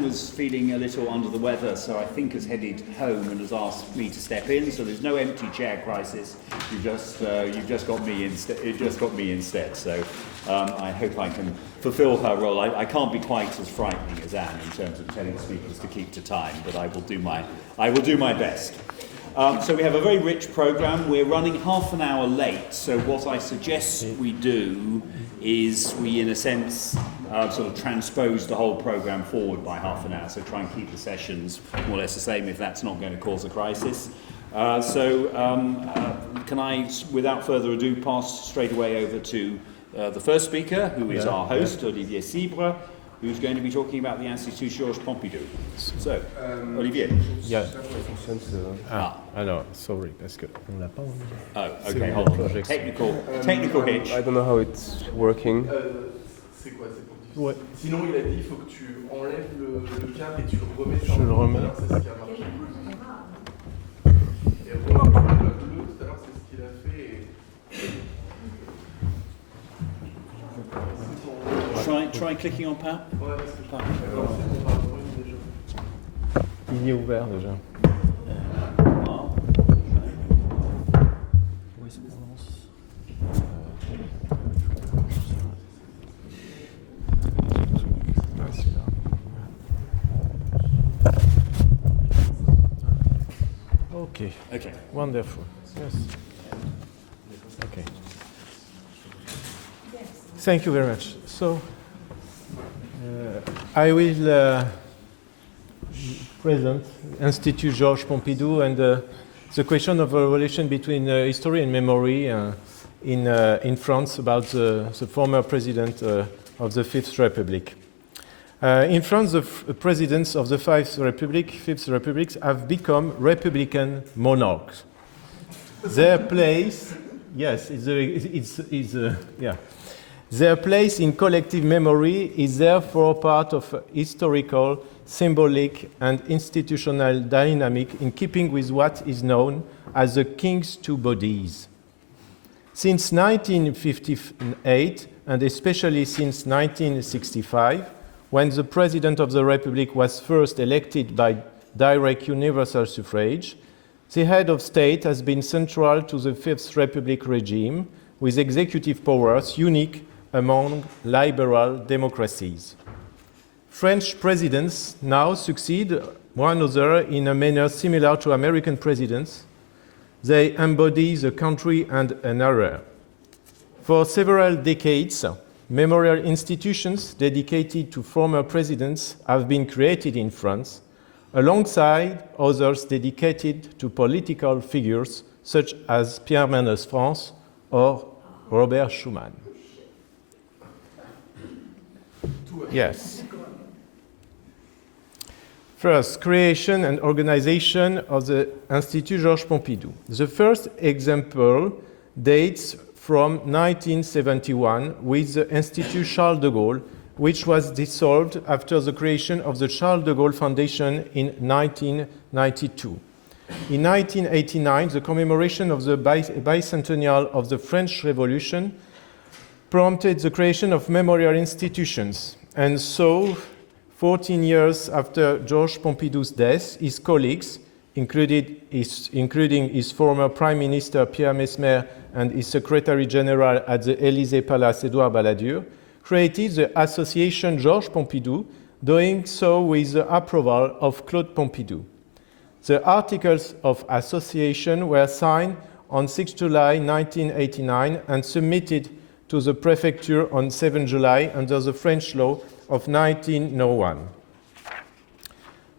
Anne was feeling a little under the weather, so I think has headed home and has asked me to step in. So there's no empty chair crisis. You've just got me instead. It just got me instead. So I hope I can fulfil her role. I can't be quite as frightening as Anne in terms of telling speakers to keep to time, but I will do my best. So we have a very rich programme. We're running half an hour late, so what I suggest we do is we, in a sense, sort of transpose the whole programme forward by half an hour, so try and keep the sessions more or less the same if that's not going to cause a crisis. Can I, without further ado, pass straight away over to the first speaker, who is our host, Olivier Sibre, who's going to be talking about the Institut Georges Pompidou. So, Olivier. Yeah. Alors, sorry, parce que on l'a pas. Oh, okay, hold on. Technical hitch. I don't know how it's working. C'est quoi, c'est pour diffuser. Ouais. Sinon, il a dit il faut que tu enlèves le câble et tu le remets sur Je le remets. C'est ce qui a marché. Et remets le bleu, tout à l'heure, c'est ce qu'il a fait. Try clicking on power. Ouais, parce que je pense que c'est par rapport à déjà. Il est ouvert déjà. Okay. Wonderful. Yes. Okay. Thank you very much. So, I will present Institut Georges Pompidou and the question of a relation between history and memory in France about the former president of the Fifth Republic. In France, the presidents of the Fifth Republic have become republican monarchs. Their place, yes, their place in collective memory is therefore part of a historical, symbolic, and institutional dynamic in keeping with what is known as the king's two bodies. Since 1958, and especially since 1965, when the President of the Republic was first elected by direct universal suffrage, the head of state has been central to the Fifth Republic regime, with executive powers unique among liberal democracies. French presidents now succeed one another in a manner similar to American presidents. They embody the country and an era. For several decades, memorial institutions dedicated to former presidents have been created in France, alongside others dedicated to political figures such as Pierre Mendès France or Robert Schuman. Yes. First, creation and organization of the Institut Georges Pompidou. The first example dates from 1971 with the Institut Charles de Gaulle, which was dissolved after the creation of the Charles de Gaulle Foundation in 1992. In 1989, the commemoration of the bicentennial of the French Revolution prompted the creation of memorial institutions. And so, 14 years after Georges Pompidou's death, his colleagues, including his former Prime Minister Pierre Messmer and his Secretary General at the Élysée Palace, Édouard Balladur, created the Association Georges Pompidou, doing so with the approval of Claude Pompidou. The Articles of Association were signed on 6 July 1989 and submitted to the Prefecture on 7 July under the French law of 1901.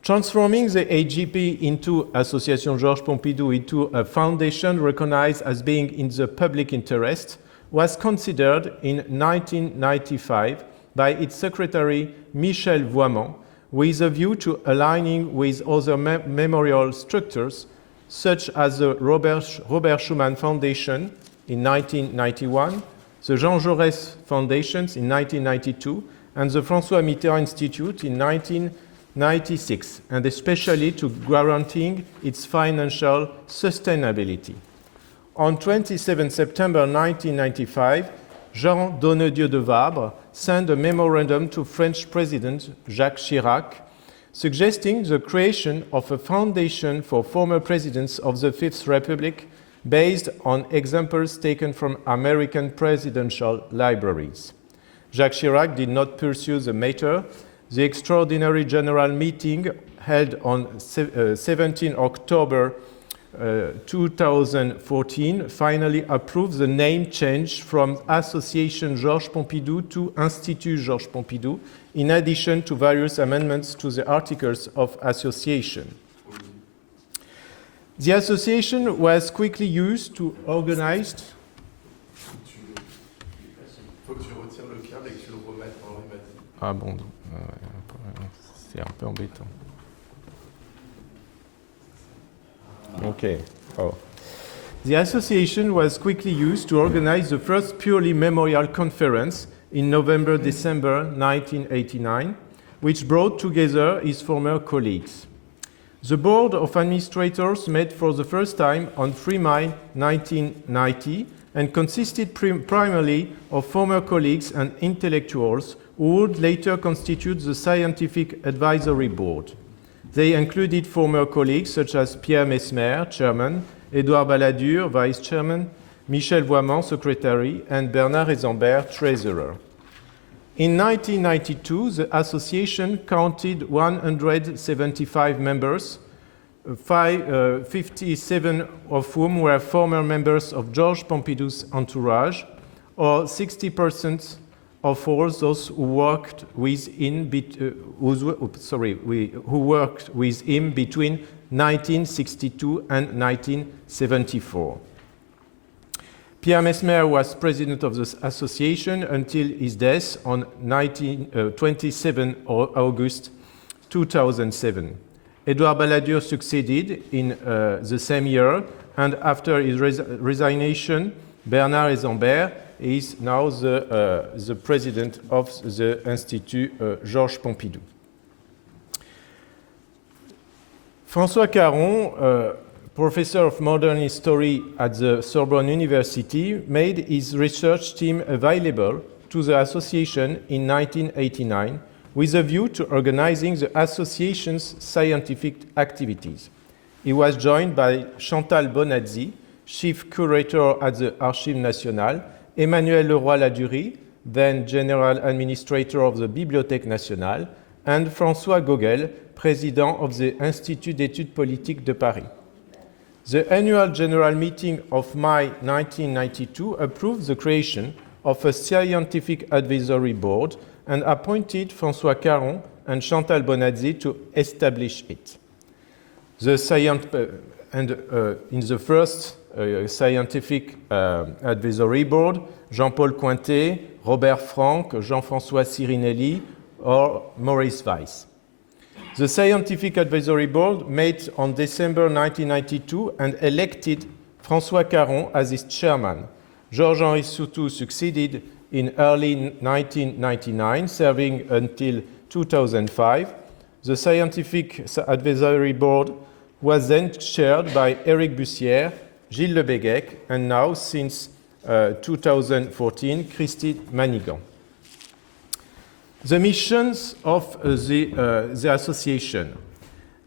Transforming the AGP into Association Georges Pompidou into a foundation recognized as being in the public interest was considered in 1995 by its secretary Michel Voimant with a view to aligning with other memorial structures such as the Robert Schuman Foundation in 1991, the Jean Jaurès Foundations in 1992, and the François Mitterrand Institute in 1996, and especially to guaranteeing its financial sustainability. On 27 September 1995, Jean Donnedieu de Vabre sent a memorandum to French President Jacques Chirac suggesting the creation of a foundation for former presidents of the Fifth Republic based on examples taken from American presidential libraries. Jacques Chirac did not pursue the matter. The extraordinary general meeting held on 17 October 2014 finally approved the name change from Association Georges Pompidou to Institut Georges Pompidou, in addition to various amendments to the Articles of Association. The association was quickly used to organize. Faut que tu retires le câble et que tu le remettes dans les maths. Ah bon, c'est un peu embêtant. Okay. Oh. The association was quickly used to organize the first purely memorial conference in November-December 1989, which brought together his former colleagues. The Board of Administrators met for the first time on 3 May 1990 and consisted primarily of former colleagues and intellectuals who would later constitute the Scientific Advisory Board. They included former colleagues such as Pierre Messmer, chairman, Édouard Balladur, vice chairman, Michel Voiman, secretary, and Bernard Ezambert, treasurer. In 1992, the association counted 175 members, 57 of whom were former members of Georges Pompidou's entourage, or 60% of all those who worked with him, who worked with him between 1962 and 1974. Pierre Messmer was president of the association until his death on 27 August 2007. Édouard Balladur succeeded in the same year, and after his resignation, Bernard Ezambert is now the president of the Institut Georges Pompidou. François Caron, professor of modern history at the Sorbonne University, made his research team available to the association in 1989 with a view to organizing the association's scientific activities. He was joined by Chantal Bonazzi, chief curator at the Archives nationales, Emmanuel Leroy-Ladurie, then general administrator of the Bibliothèque nationale, and François Gogel, president of the Institut d'études politiques de Paris. The annual general meeting of May 1992 approved the creation of a scientific advisory board and appointed François Caron and Chantal Bonazzi to establish it. In the first scientific advisory board, Jean-Paul Cointet, Robert Frank, Jean-François Sirinelli, or Maurice Weiss. The Scientific Advisory Board met on December 1992 and elected François Caron as its chairman. Georges-Henri Soutou succeeded in early 1999, serving until 2005. The Scientific Advisory Board was then chaired by Éric Bussière, Gilles Lebegec, and now, since 2014, Christine Manigan. The missions of the association.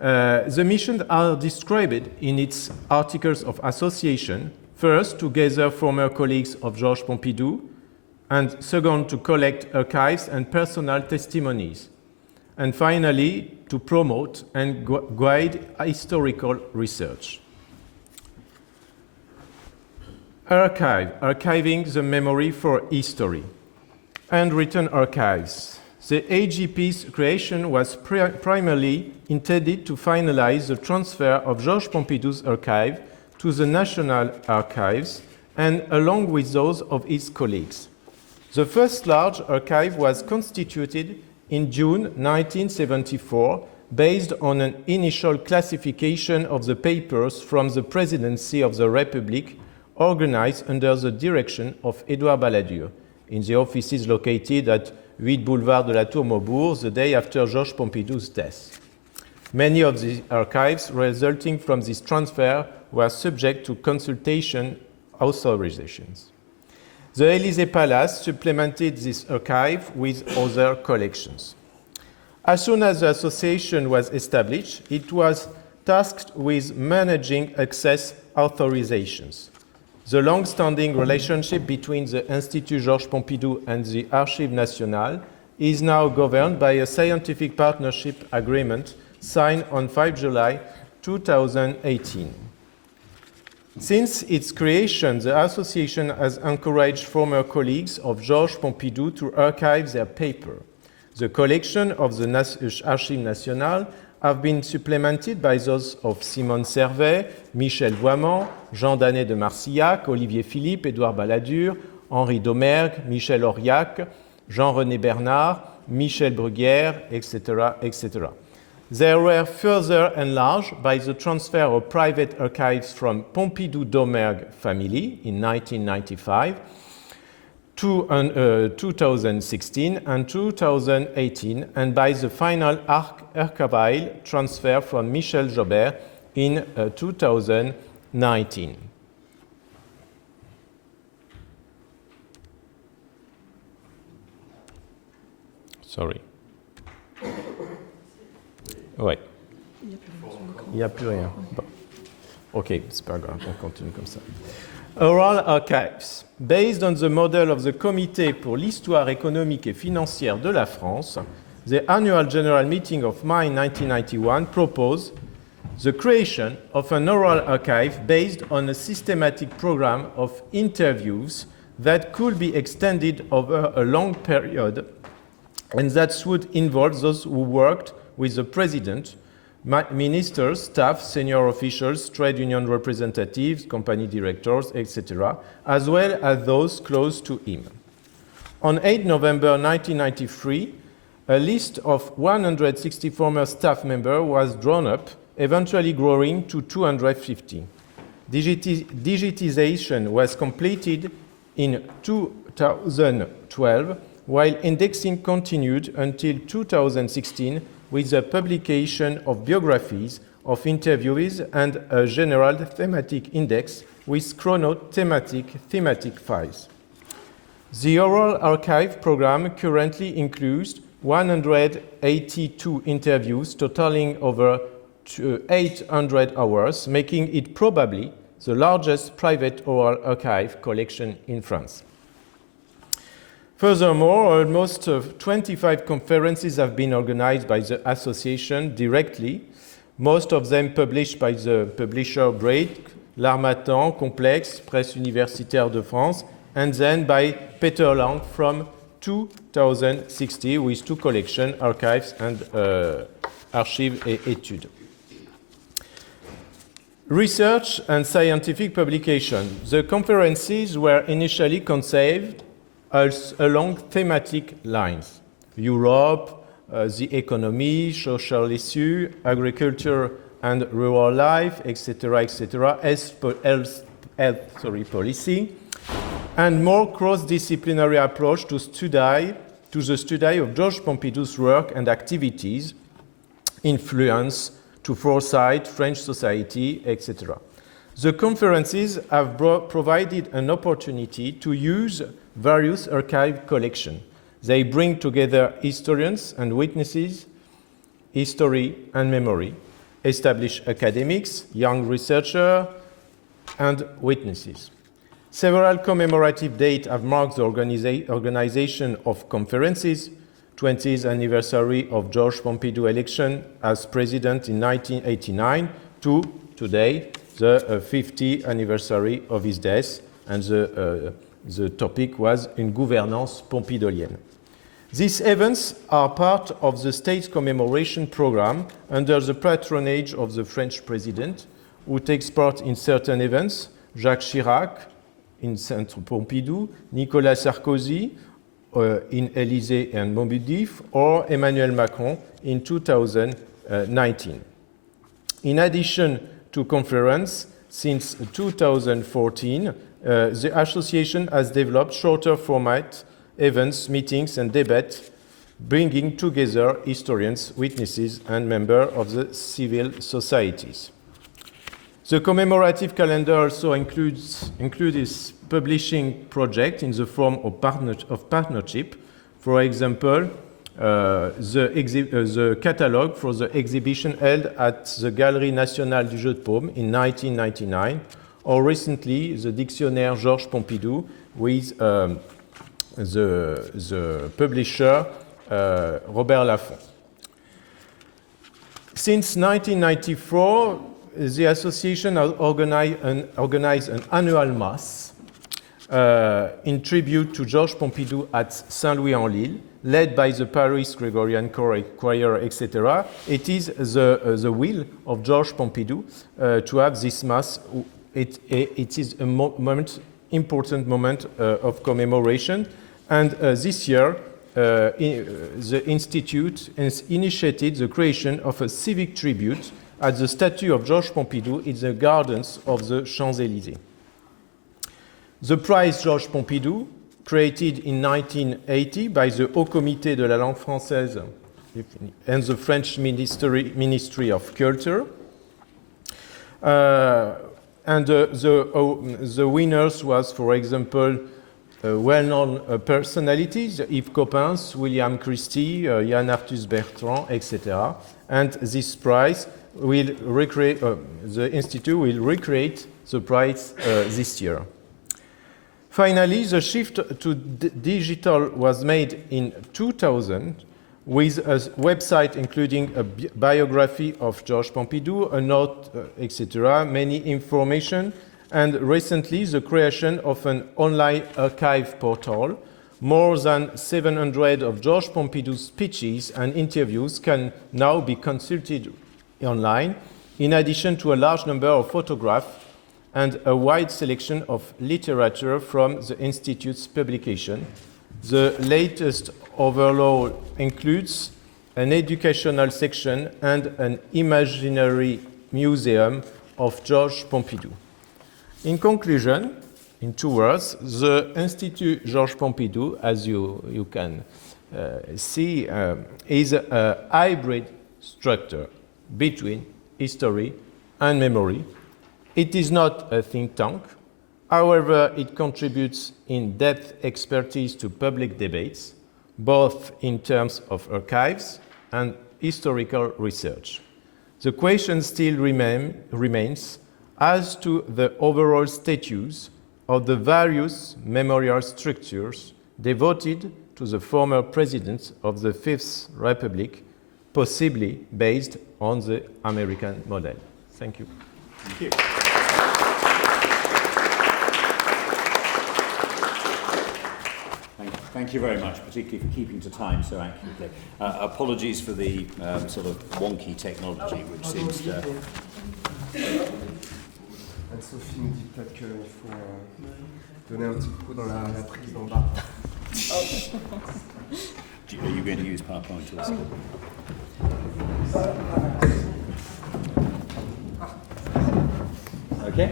The missions are described in its Articles of Association. First, to gather former colleagues of Georges Pompidou, and second, to collect archives and personal testimonies, and finally, to promote and guide historical research. Archiving the memory for history. Handwritten archives. The AGP's creation was primarily intended to finalize the transfer of Georges Pompidou's archive to the National Archives, and along with those of his colleagues. The first large archive was constituted in June 1974, based on an initial classification of the papers from the Presidency of the Republic, organized under the direction of Édouard Balladur, in the offices located at 8 Boulevard de la Tour Maubourg, the day after Georges Pompidou's death. Many of the archives resulting from this transfer were subject to consultation authorizations. The Élysée Palace supplemented this archive with other collections. As soon as the association was established, it was tasked with managing access authorizations. The long-standing relationship between the Institut Georges Pompidou and the Archives nationales is now governed by a scientific partnership agreement signed on 5 July 2018. Since its creation, the association has encouraged former colleagues of Georges Pompidou to archive their paper. The collection of the Archives nationales have been supplemented by those of Simone Servet, Michel Voiman, Jean Danet de Marcillac, Olivier Philippe, Édouard Balladur, Henri Domergue, Michel Auriac, Jean-René Bernard, Michel Bruguière, etc., etc. They were further enlarged by the transfer of private archives from Pompidou-Domergue family in 1995 to 2016 and 2018, and by the final archival transfer from Michel Jobert in 2019. Sorry. Ouais. Il n'y a plus rien. Bon. Ok, c'est pas grave, on continue comme ça. Oral Archives. Based on the model of the Comité pour l'histoire économique et financière de la France, the annual general meeting of May 1991 proposed the creation of an oral archive based on a systematic program of interviews that could be extended over a long period and that would involve those who worked with the president, ministers, staff, senior officials, trade union representatives, company directors, etc., as well as those close to him. On 8 November 1993, a list of 160 former staff members was drawn up, eventually growing to 250. Digitization was completed in 2012, while indexing continued until 2016 with the publication of biographies of interviewees and a general thematic index with thematic files. The Oral Archive program currently includes 182 interviews totaling over 800 hours, making it probably the largest private oral archive collection in France. Furthermore, almost 25 conferences have been organized by the association directly, most of them published by the publisher Braid, L'Harmattan, Complexe, Presse Universitaire de France, and then by Peter Lang from 2016 with 2 collections, Archives and Archives et Études. Research and scientific publication. The conferences were initially conceived along thematic lines: Europe, the economy, social issues, agriculture and rural life, etc., etc., health policy, and more cross-disciplinary approach to the study of Georges Pompidou's work and activities, influence to foresight, French society, etc. The conferences have provided an opportunity to use various archive collections. They bring together historians and witnesses, history and memory, established academics, young researchers, and witnesses. Several commemorative dates have marked the organization of conferences: 20th anniversary of Georges Pompidou election as president in 1989 to today, the 50th anniversary of his death, and the topic was Une gouvernance pompidolienne. These events are part of the state's commemoration program under the patronage of the French president, who takes part in certain events: Jacques Chirac in Centre Pompidou, Nicolas Sarkozy in Élysée and Montbéliard, or Emmanuel Macron in 2019. In addition to conference, since 2014, the association has developed shorter format events, meetings, and debates, bringing together historians, witnesses, and members of the civil societies. The commemorative calendar also includes publishing projects in the form of partnership. For example, the catalogue for the exhibition held at the Galerie Nationale du Jeu de Paume in 1999, or recently the Dictionnaire Georges Pompidou with the publisher Robert Laffont. Since 1994, the association has organized an annual mass in tribute to Georges Pompidou at Saint-Louis-en-Lille, led by the Paris Gregorian Choir, etc. It is the will of Georges Pompidou to have this mass. It is a important moment of commemoration. And this year, the Institute has initiated the creation of a civic tribute at the statue of Georges Pompidou in the gardens of the Champs-Élysées. The prize Georges Pompidou, created in 1980 by the Haut Comité de la Langue Française and the French Ministry of Culture, and the winners was, for example, well-known personalities, Yves Coppens, William Christie, Yann Arthus Bertrand, etc. And this prize will recreate, the Institute will recreate the prize this year. Finally, the shift to digital was made in 2000 with a website including a biography of Georges Pompidou, a note, etc., many information, and recently the creation of an online archive portal. More than 700 of Georges Pompidou's speeches and interviews can now be consulted online, in addition to a large number of photographs and a wide selection of literature from the Institute's publication. The latest overhaul includes an educational section and an imaginary museum of Georges Pompidou. In conclusion, in 2 words, the Institut Georges Pompidou, as you can see, is a hybrid structure between history and memory. It is not a think tank. However, it contributes in-depth expertise to public debates, both in terms of archives and historical research. The question still remains as to the overall status of the various memorial structures devoted to the former presidents of the Fifth Republic, possibly based on the American model. Thank you. Thank you. Thank you very much, particularly for keeping to time so accurately. Apologies for the sort of wonky technology, which seems to... Sophie nous dit peut-être qu'il faut donner un petit coup dans la prise d'en bas. Are you going to use PowerPoint also? Okay.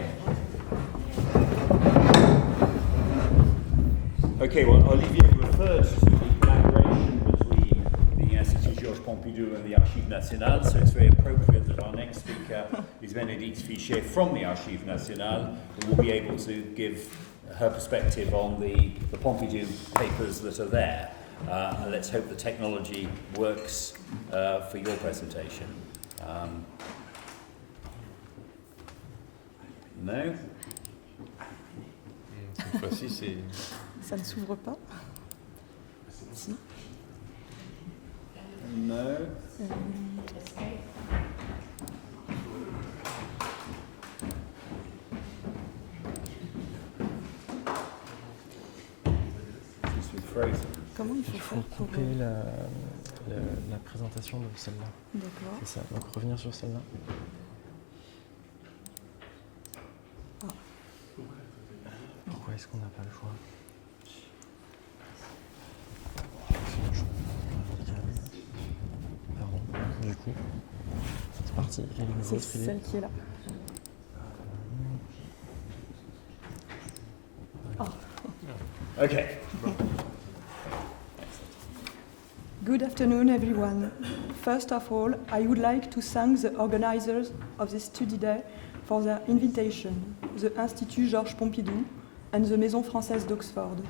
Okay, well, Olivier referred to the collaboration between the Institut Georges Pompidou and the Archives Nationales, so it's very appropriate that our next speaker is Bénédicte Fichet from the Archives Nationales, who will be able to give her perspective on the Pompidou papers that are there. And let's hope the technology works for your presentation. No? Cette fois-ci, c'est... Ça ne s'ouvre pas. Si. No. Comment il faut faire pour... couper la présentation de celle-là. D'accord. C'est ça, donc revenir sur celle-là. Ah. Pourquoi est-ce qu'on n'a pas le choix? Pardon, du coup, c'est parti. C'est celle qui est là. Ah. Okay. Good afternoon, everyone. First of all, I would like to thank the organizers of this study day for their invitation, the Institut Georges Pompidou and the Maison Française d'Oxford.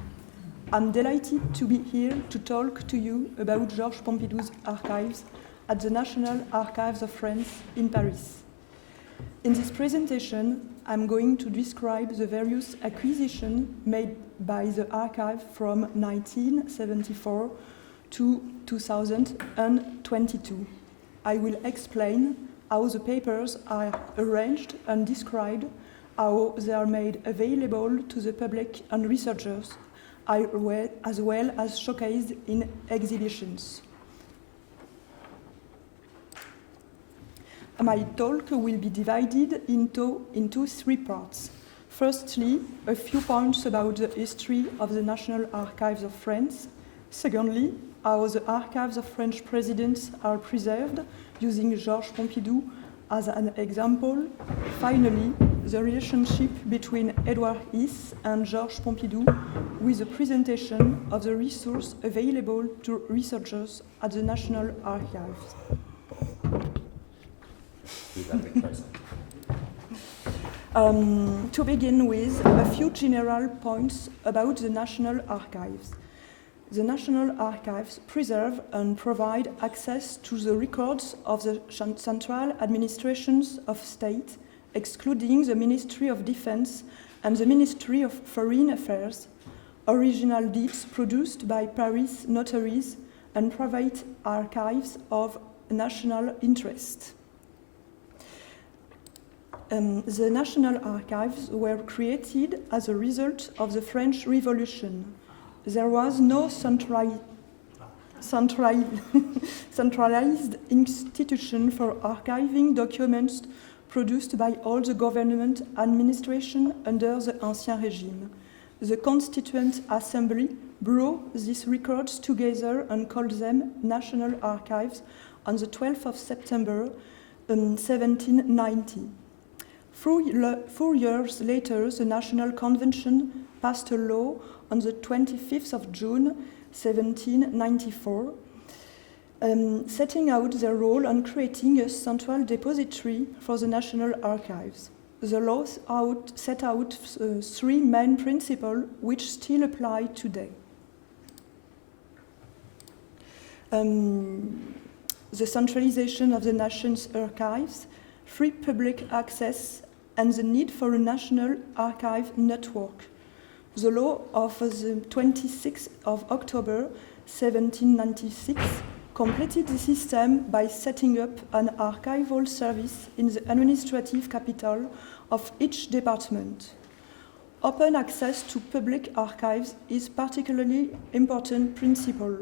I'm delighted to be here to talk to you about Georges Pompidou's archives at the National Archives of France in Paris. In this presentation, I'm going to describe the various acquisitions made by the archive from 1974 to 2022. I will explain how the papers are arranged and described, how they are made available to the public and researchers, as well as showcased in exhibitions. My talk will be divided into three parts. Firstly, a few points about the history of the National Archives of France. Secondly, how the archives of French presidents are preserved, using Georges Pompidou as an example. Finally, the relationship between Edouard Heath and Georges Pompidou, with a presentation of the resource available to researchers at the National Archives. To begin with, a few general points about the National Archives. The National Archives preserve and provide access to the records of the central administrations of state, excluding the Ministry of Defense and the Ministry of Foreign Affairs, original deeds produced by Paris notaries, and private archives of national interest. The National Archives were created as a result of the French Revolution. There was no centralized institution for archiving documents produced by all the government administration under the Ancien Régime. The Constituent Assembly brought these records together and called them National Archives on the 12th of September 1790. 4 years later, the National Convention passed a law on the 25th of June 1794, setting out their role on creating a central depository for the National Archives. The law set out three main principles which still apply today. The centralization of the nation's archives, free public access, and the need for a national archive network. The law of the 26th of October 1796 completed the system by setting up an archival service in the administrative capital of each department. Open access to public archives is particularly important principle.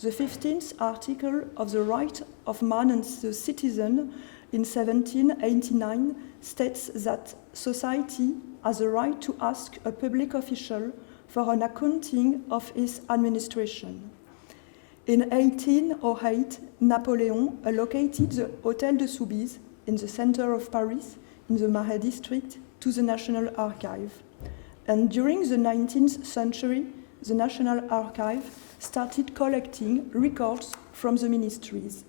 The 15th article of the Right of Man and the Citizen in 1789 states that society has a right to ask a public official for an accounting of his administration. In 1808, Napoleon allocated the Hôtel de Soubise in the center of Paris, in the Marais district, to the National Archive. And during the 19th century, the National Archive started collecting records from the ministries.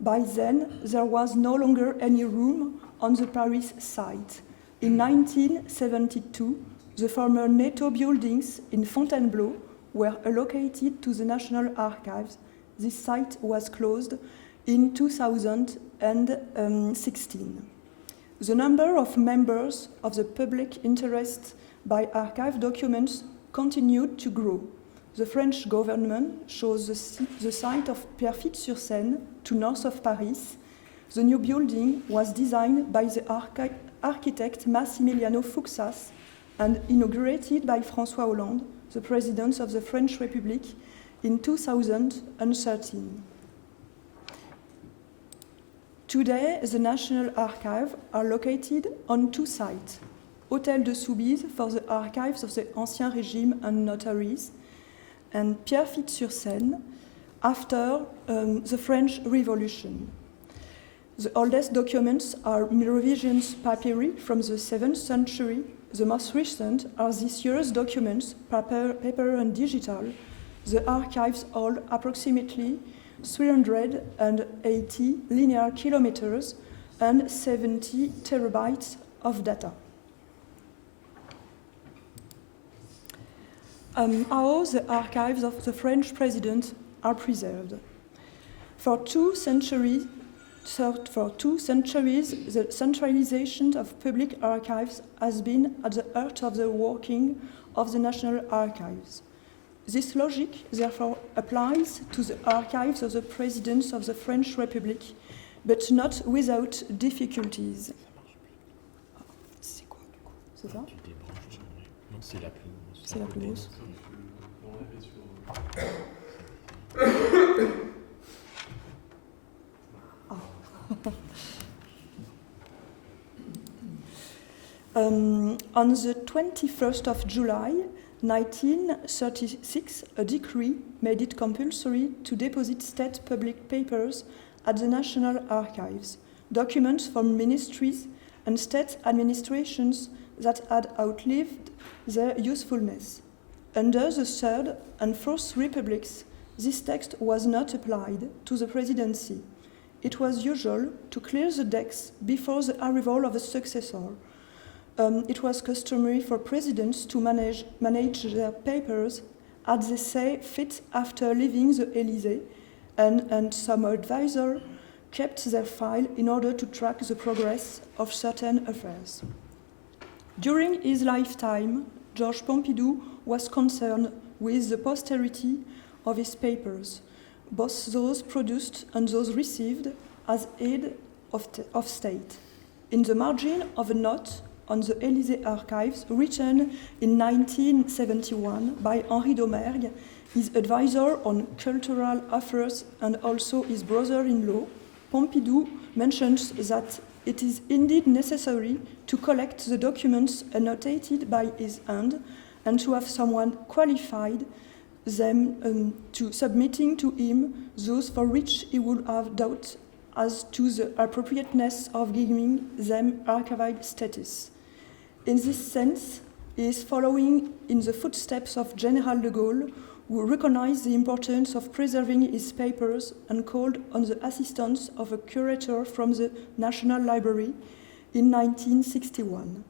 By then, there was no longer any room on the Paris site. In 1972, the former NATO buildings in Fontainebleau were allocated to the National Archives. This site was closed in 2016. The number of members of the public interest by archive documents continued to grow. The French government chose the site of Pierrefitte-sur-Seine, to north of Paris. The new building was designed by the architect Massimiliano Fuxas and inaugurated by François Hollande, the President of the French Republic, in 2013. Today, the National Archives are located on two sites. Hôtel de Soubise for the archives of the Ancien Régime and notaries, and Pierrefitte-sur-Seine after the French Revolution. The oldest documents are Merovingian papyri from the 7th century. The most recent are this year's documents, paper and digital. The archives hold approximately 380 linear kilometers and 70 terabytes of data. how the archives of the French president are preserved. For two centuries, the centralization of public archives has been at the heart of the working of the National Archives. This logic, therefore, applies to the archives of the presidents of the French Republic, but not without difficulties. C'est quoi, du coup? C'est ça? Non, c'est la plus grosse. C'est la plus grosse. On the 21st of July, 1936, a decree made it compulsory to deposit state public papers at the National Archives, documents from ministries and state administrations that had outlived their usefulness. Under the Third and Fourth Republics, this text was not applied to the presidency. It was usual to clear the decks before the arrival of a successor. It was customary for presidents to manage their papers as they say fit after leaving the Élysée, and some advisor kept their file in order to track the progress of certain affairs. During his lifetime, Georges Pompidou was concerned with the posterity of his papers, both those produced and those received as aid of state. In the margin of a note on the Élysée archives written in 1971 by Henri Domergue, his advisor on cultural affairs and also his brother-in-law, Pompidou mentions that it is indeed necessary to collect the documents annotated by his hand and to have someone qualified them to submitting to him those for which he would have doubt as to the appropriateness of giving them archived status. In this sense, he is following in the footsteps of General de Gaulle, who recognized the importance of preserving his papers and called on the assistance of a curator from the National Library in 1961.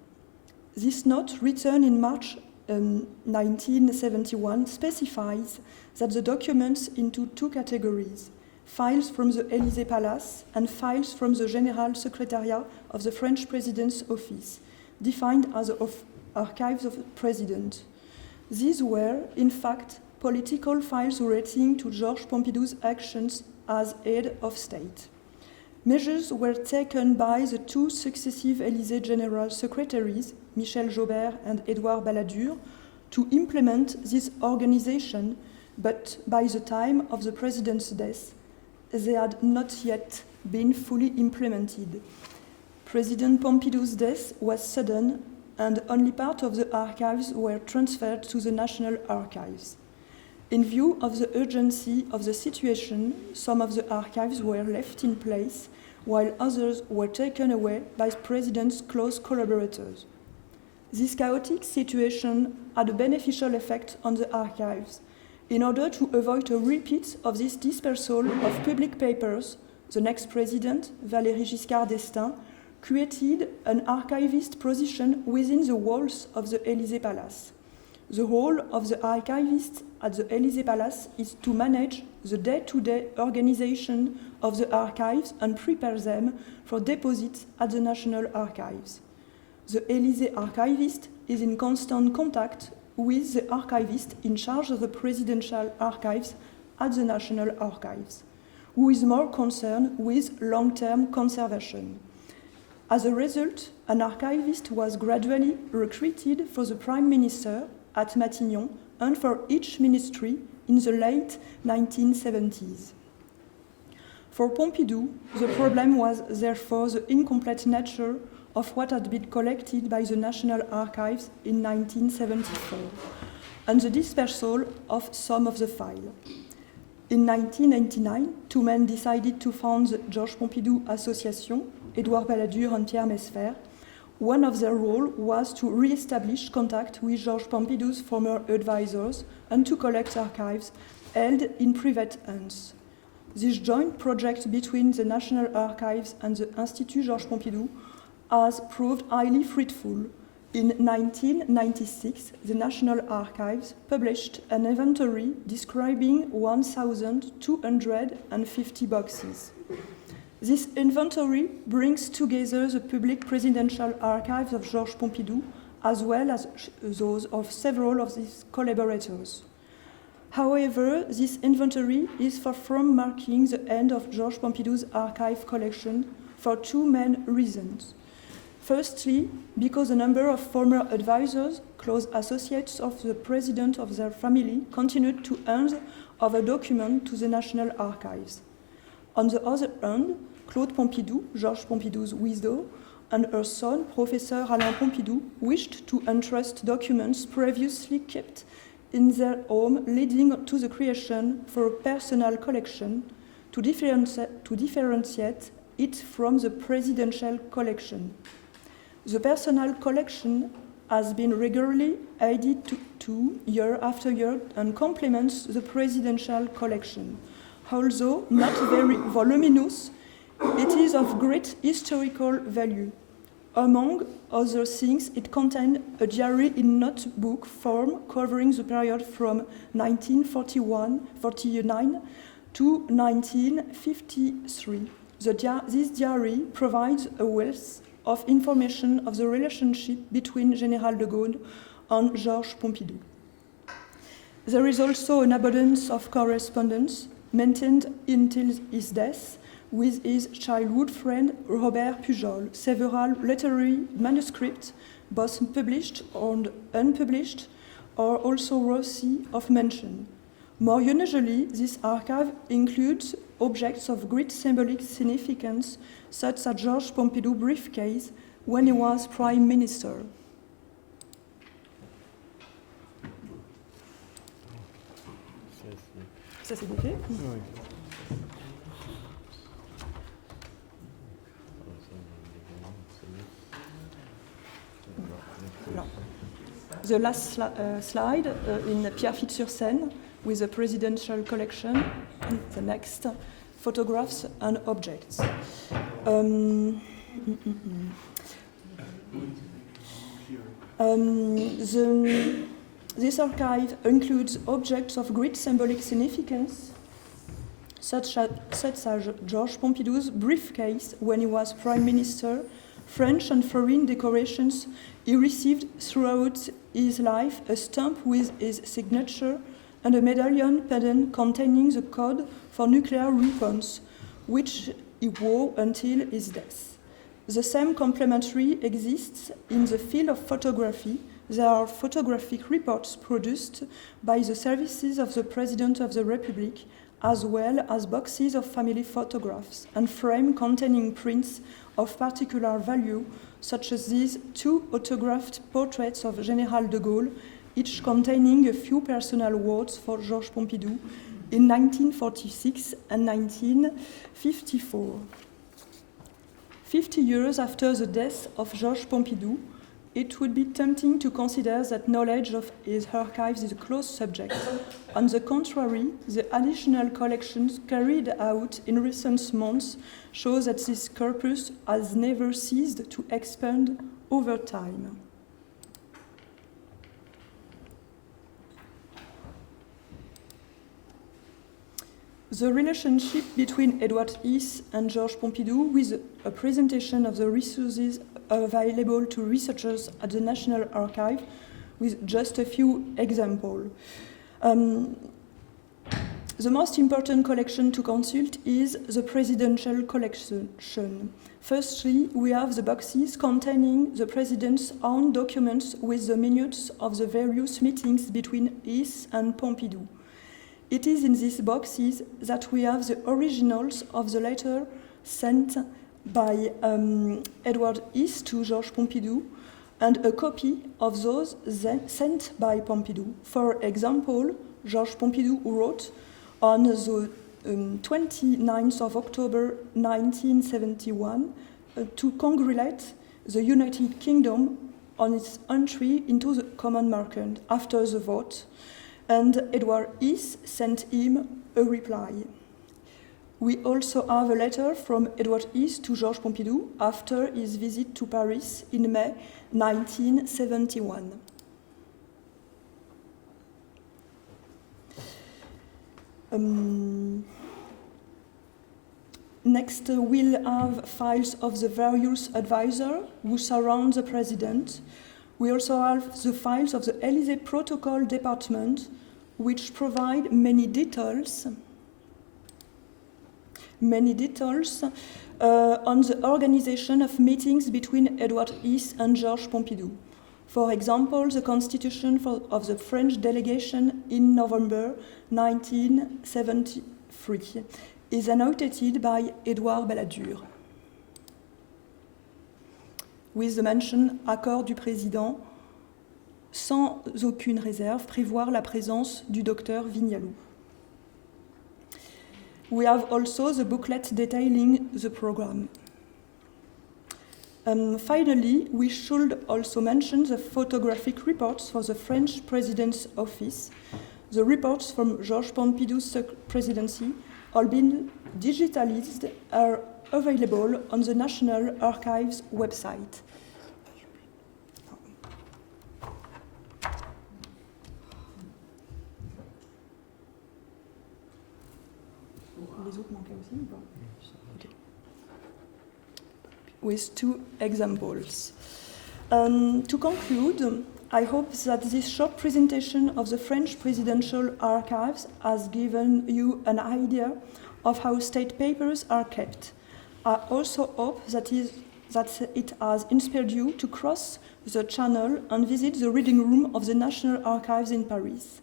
This note, written in March 1971, specifies that the documents into two categories: files from the Élysée Palace and files from the General Secretariat of the French President's Office, defined as the archives of the President. These were, in fact, political files relating to Georges Pompidou's actions as head of state. Measures were taken by the two successive Élysée General Secretaries, Michel Jaubert and Édouard Balladur, to implement this organization, but by the time of the President's death, they had not yet been fully implemented. President Pompidou's death was sudden, and only part of the archives were transferred to the National Archives. In view of the urgency of the situation, some of the archives were left in place, while others were taken away by the President's close collaborators. This chaotic situation had a beneficial effect on the archives. In order to avoid a repeat of this dispersal of public papers, the next president, Valéry Giscard d'Estaing, created an archivist position within the walls of the Élysée Palace. The role of the archivist at the Élysée Palace is to manage the day-to-day organization of the archives and prepare them for deposit at the National Archives. The Élysée archivist is in constant contact with the archivist in charge of the presidential archives at the National Archives, who is more concerned with long-term conservation. As a result, an archivist was gradually recruited for the Prime Minister at Matignon and for each ministry in the late 1970s. For Pompidou, the problem was therefore the incomplete nature of what had been collected by the National Archives in 1974 and the dispersal of some of the files. In 1999, two men decided to found the Georges Pompidou Association, Édouard Balladur and Pierre Mesfer. One of their roles was to re-establish contact with Georges Pompidou's former advisors and to collect archives held in private hands. This joint project between the National Archives and the Institut Georges Pompidou has proved highly fruitful. In 1996, the National Archives published an inventory describing 1,250 boxes. This inventory brings together the public presidential archives of Georges Pompidou as well as those of several of his collaborators. However, this inventory is far from marking the end of Georges Pompidou's archive collection for two main reasons. Firstly, because a number of former advisors, close associates of the president of their family, continued to hand over documents to the National Archives. On the other hand, Claude Pompidou, Georges Pompidou's widow, and her son, Professor Alain Pompidou, wished to entrust documents previously kept in their home, leading to the creation for a personal collection to differentiate it from the presidential collection. The personal collection has been regularly added to year after year and complements the presidential collection. Although not very voluminous, it is of great historical value. Among other things, it contained a diary in notebook form covering the period from 1949 to 1953. This diary provides a wealth of information of the relationship between Général de Gaulle and Georges Pompidou. There is also an abundance of correspondence maintained until his death with his childhood friend Robert Pujol, several literary manuscripts, both published and unpublished, are also worthy of mention. More usually, this archive includes objects of great symbolic significance, such as Georges Pompidou briefcase when he was Prime Minister. Ça c'est fait. The last slide in Pierrefitte-sur-Seine with the presidential collection, and the next photographs and objects. This archive includes objects of great symbolic significance, such as Georges Pompidou's briefcase when he was Prime Minister, French and foreign decorations he received throughout his life, a stamp with his signature, and a medallion pendant containing the code for nuclear weapons, which he wore until his death. The same complementary exists in the field of photography. There are photographic reports produced by the services of the President of the Republic, as well as boxes of family photographs and frames containing prints of particular value, such as these two autographed portraits of Général de Gaulle, each containing a few personal words for Georges Pompidou in 1946 and 1954. 50 years after the death of Georges Pompidou, it would be tempting to consider that knowledge of his archives is a close subject. On the contrary, the additional collections carried out in recent months show that this corpus has never ceased to expand over time. The relationship between Edward Heath and Georges Pompidou, with a presentation of the resources available to researchers at the National Archive, with just a few examples. The most important collection to consult is the presidential collection. Firstly, we have the boxes containing the president's own documents with the minutes of the various meetings between Heath and Pompidou. It is in these boxes that we have the originals of the letter sent by Edward Heath to Georges Pompidou and a copy of those sent by Pompidou. For example, Georges Pompidou wrote on the 29th of October 1971 to congratulate the United Kingdom on its entry into the common market after the vote, and Edward Heath sent him a reply. We also have a letter from Edward Heath to Georges Pompidou after his visit to Paris in May 1971. Next, we'll have files of the various advisors who surround the president. We also have the files of the Élysée Protocol Department, which provide many details on the organization of meetings between Edward Heath and Georges Pompidou. For example, the constitution of the French delegation in November 1973 is annotated by Édouard Balladur, with the mention accord du président, sans aucune réserve, prévoir la présence du docteur Vignalou. We have also the booklet detailing the program. Finally, we should also mention the photographic reports for the French President's Office. The reports from Georges Pompidou's presidency, all been digitalized, are available on the National Archives website. Les autres manquaient aussi ou pas? Okay. With two examples. To conclude, I hope that this short presentation of the French Presidential Archives has given you an idea of how state papers are kept. I also hope that it has inspired you to cross the channel and visit the reading room of the National Archives in Paris.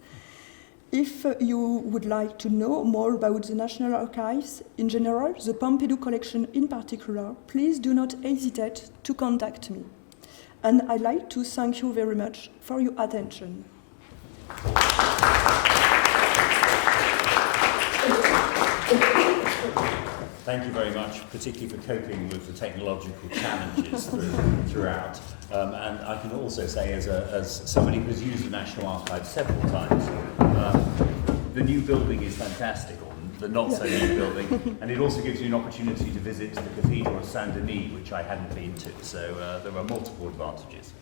If you would like to know more about the National Archives in general, the Pompidou collection in particular, please do not hesitate to contact me. And I'd like to thank you very much for your attention. Thank you very much, particularly for coping with the technological challenges throughout. And I can also say, as somebody who's used the National Archives several times, the new building is fantastic, or the not-so-new building, and it also gives you an opportunity to visit the Cathedral of Saint-Denis, which I hadn't been to, so there are multiple advantages.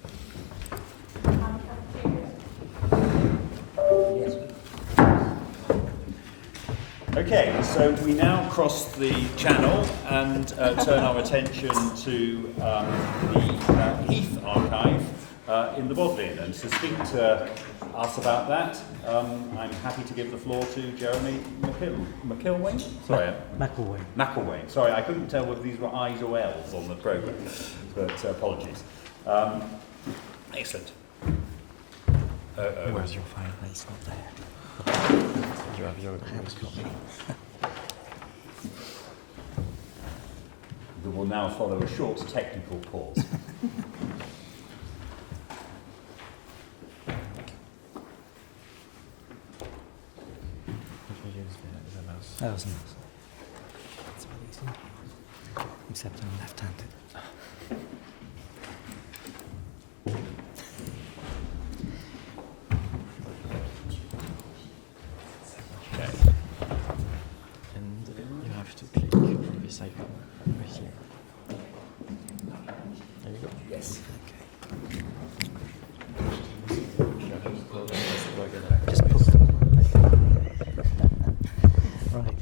Yes. Okay, so we now cross the channel and turn our attention to the Heath Archive in the Bodleian. And to speak to us about that, I'm happy to give the floor to Jeremy McIlwain? Sorry, McIlwain. Sorry, I couldn't tell whether these were I's or L's on the programme, but apologies. Excellent. Where's your file? It's not there. You have your copy. There will now follow a short technical pause. That was nice. That's what easy. Except I'm left-handed. Okay. And you have to click on this icon over here. There you go. Yes. Okay. Just put them. Right.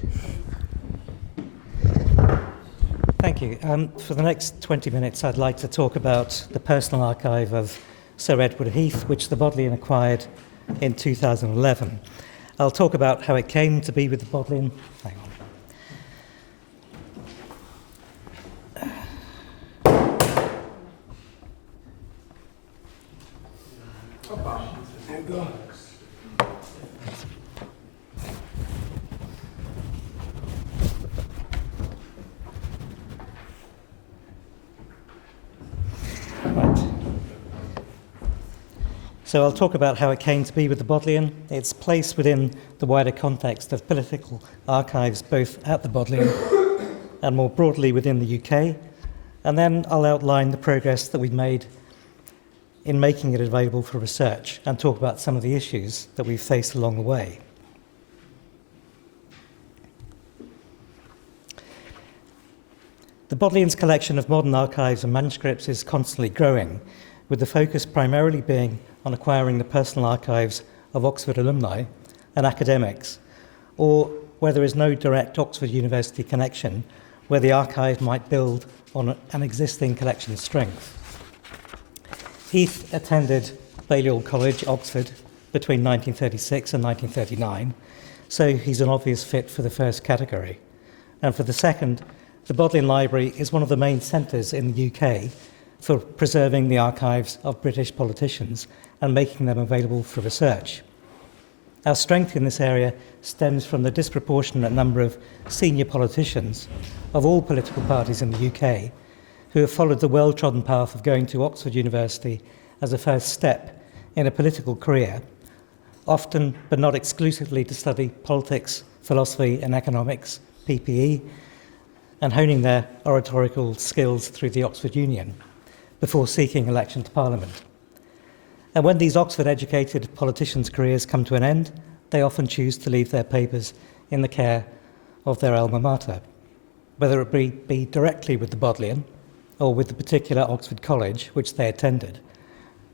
Thank you. For the next 20 minutes, I'd like to talk about the personal archive of Sir Edward Heath, which the Bodleian acquired in 2011. I'll talk about how it came to be with the Bodleian. Hang on. So I'll talk about how it came to be with the Bodleian, its place within the wider context of political archives, both at the Bodleian and more broadly within the UK, and then I'll outline the progress that we've made in making it available for research and talk about some of the issues that we've faced along the way. The Bodleian's collection of modern archives and manuscripts is constantly growing, with the focus primarily being on acquiring the personal archives of Oxford alumni and academics, or where there is no direct Oxford University connection, where the archive might build on an existing collection strength. Heath attended Balliol College, Oxford, between 1936 and 1939, so he's an obvious fit for the first category. And for the second, the Bodleian Library is one of the main centres in the UK for preserving the archives of British politicians and making them available for research. Our strength in this area stems from the disproportionate number of senior politicians of all political parties in the UK who have followed the well-trodden path of going to Oxford University as a first step in a political career, often but not exclusively to study politics, philosophy and economics, PPE, and honing their oratorical skills through the Oxford Union before seeking election to Parliament. And when these Oxford-educated politicians' careers come to an end, they often choose to leave their papers in the care of their alma mater, whether it be directly with the Bodleian or with the particular Oxford College which they attended,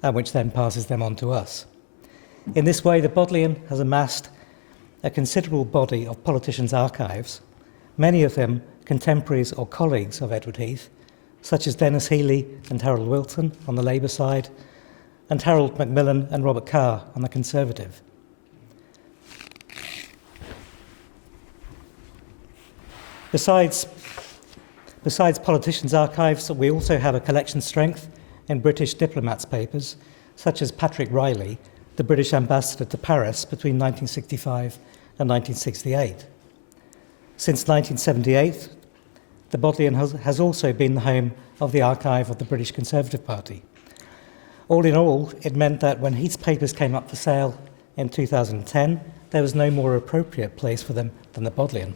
and which then passes them on to us. In this way, the Bodleian has amassed a considerable body of politicians' archives, many of them contemporaries or colleagues of Edward Heath, such as Denis Healey and Harold Wilson on the Labour side, and Harold Macmillan and Robert Carr on the Conservative. Besides politicians' archives, we also have a collection strength in British diplomats' papers, such as Patrick Riley, the British ambassador to Paris between 1965 and 1968. Since 1978, the Bodleian has also been the home of the archive of the British Conservative Party. All in all, it meant that when Heath's papers came up for sale in 2010, there was no more appropriate place for them than the Bodleian.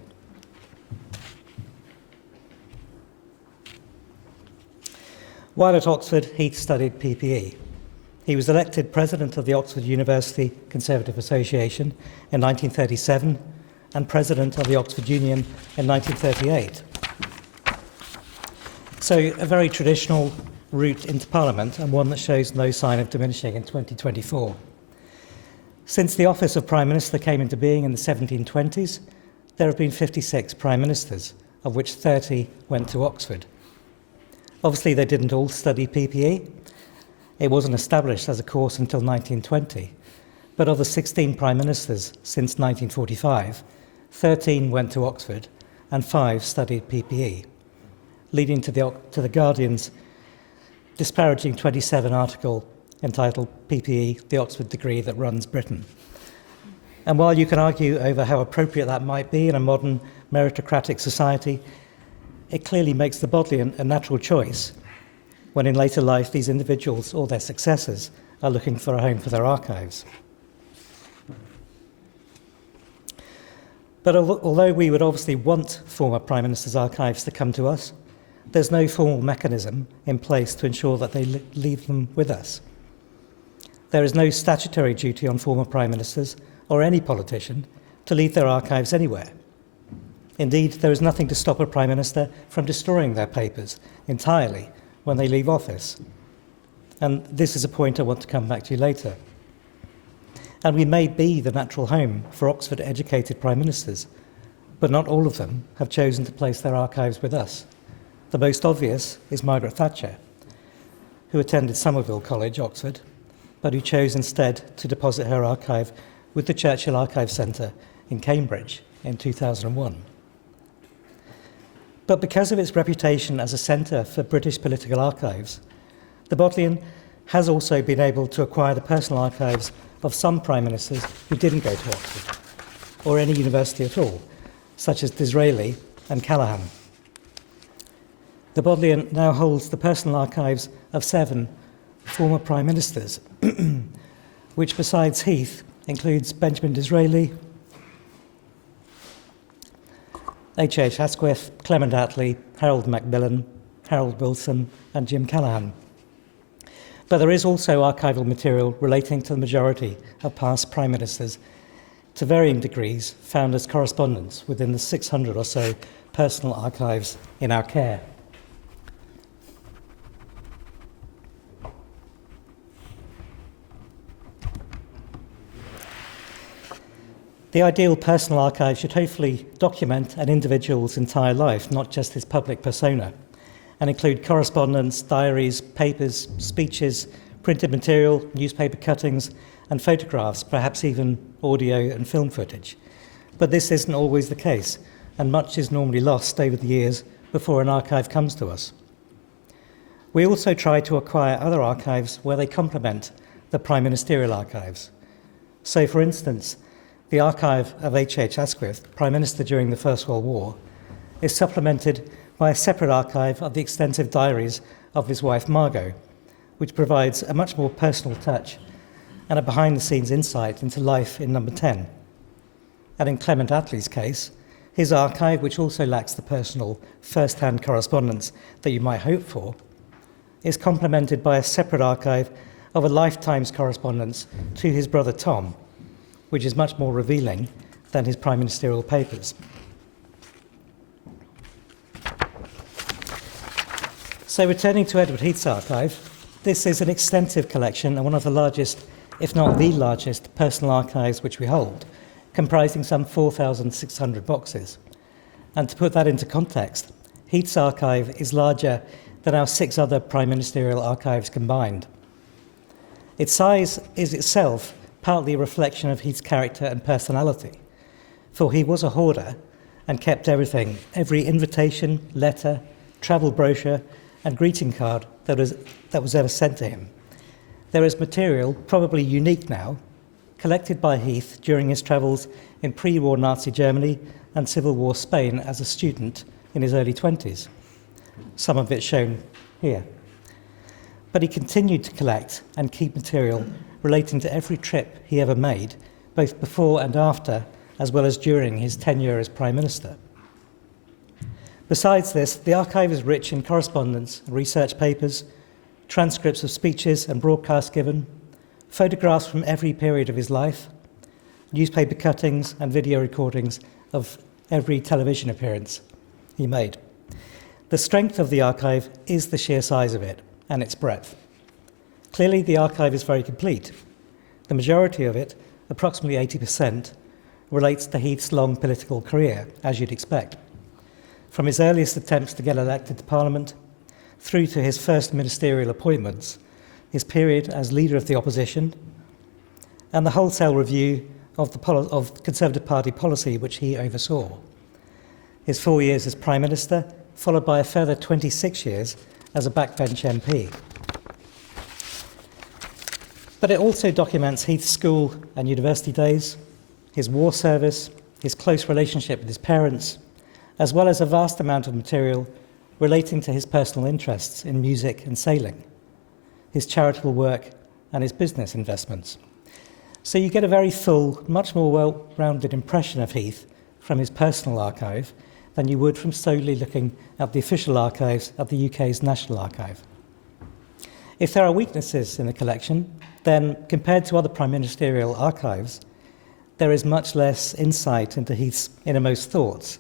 While at Oxford, Heath studied PPE. He was elected president of the Oxford University Conservative Association in 1937 and president of the Oxford Union in 1938. So a very traditional route into Parliament, and one that shows no sign of diminishing in 2024. Since the office of Prime Minister came into being in the 1720s, there have been 56 Prime Ministers, of which 30 went to Oxford. Obviously, they didn't all study PPE. It wasn't established as a course until 1920. But of the 16 Prime Ministers since 1945, 13 went to Oxford and 5 studied PPE, leading to the Guardian's disparaging 27 article entitled PPE, the Oxford degree that runs Britain. And while you can argue over how appropriate that might be in a modern meritocratic society, it clearly makes the Bodleian a natural choice when in later life these individuals or their successors are looking for a home for their archives. But although we would obviously want former Prime Minister's archives to come to us, there's no formal mechanism in place to ensure that they leave them with us. There is no statutory duty on former Prime Ministers or any politician to leave their archives anywhere. Indeed, there is nothing to stop a Prime Minister from destroying their papers entirely when they leave office. And this is a point I want to come back to later. And we may be the natural home for Oxford-educated Prime Ministers, but not all of them have chosen to place their archives with us. The most obvious is Margaret Thatcher, who attended Somerville College, Oxford, but who chose instead to deposit her archive with the Churchill Archive Centre in Cambridge in 2001. But because of its reputation as a centre for British political archives, the Bodleian has also been able to acquire the personal archives of some Prime Ministers who didn't go to Oxford, or any university at all, such as Disraeli and Callaghan. The Bodleian now holds the personal archives of 7 former Prime Ministers, which besides Heath includes Benjamin Disraeli, H.H. Asquith, Clement Attlee, Harold Macmillan, Harold Wilson and Jim Callaghan. But there is also archival material relating to the majority of past Prime Ministers to varying degrees found as correspondence within the 600 or so personal archives in our care. The ideal personal archive should hopefully document an individual's entire life, not just his public persona, and include correspondence, diaries, papers, speeches, printed material, newspaper cuttings, and photographs, perhaps even audio and film footage. But this isn't always the case, and much is normally lost over the years before an archive comes to us. We also try to acquire other archives where they complement the prime ministerial archives. So, for instance, the archive of H.H. Asquith, Prime Minister during the First World War, is supplemented by a separate archive of the extensive diaries of his wife Margot, which provides a much more personal touch and a behind-the-scenes insight into life in Number 10. And in Clement Attlee's case, his archive, which also lacks the personal first-hand correspondence that you might hope for, is complemented by a separate archive of a lifetime's correspondence to his brother Tom, which is much more revealing than his prime ministerial papers. So returning to Edward Heath's archive, this is an extensive collection and one of the largest, if not the largest, personal archives which we hold, comprising some 4,600 boxes. And to put that into context, Heath's archive is larger than our 6 other prime ministerial archives combined. Its size is itself partly a reflection of Heath's character and personality, for he was a hoarder and kept everything, every invitation, letter, travel brochure and greeting card that was ever sent to him. There is material, probably unique now, collected by Heath during his travels in pre-war Nazi Germany and Civil War Spain as a student in his early 20s, some of it shown here. But he continued to collect and keep material relating to every trip he ever made, both before and after, as well as during his tenure as Prime Minister. Besides this, the archive is rich in correspondence, research papers, transcripts of speeches and broadcasts given, photographs from every period of his life, newspaper cuttings and video recordings of every television appearance he made. The strength of the archive is the sheer size of it and its breadth. Clearly, the archive is very complete. The majority of it, approximately 80%, relates to Heath's long political career, as you'd expect. From his earliest attempts to get elected to Parliament, through to his first ministerial appointments, his period as leader of the opposition, and the wholesale review of the Conservative Party policy which he oversaw. His 4 years as Prime Minister, followed by a further 26 years as a backbench MP. But it also documents Heath's school and university days, his war service, his close relationship with his parents, as well as a vast amount of material relating to his personal interests in music and sailing, his charitable work and his business investments. So you get a very full, much more well-rounded impression of Heath from his personal archive than you would from solely looking at the official archives of the UK's National Archive. If there are weaknesses in the collection, then compared to other prime ministerial archives, there is much less insight into Heath's innermost thoughts,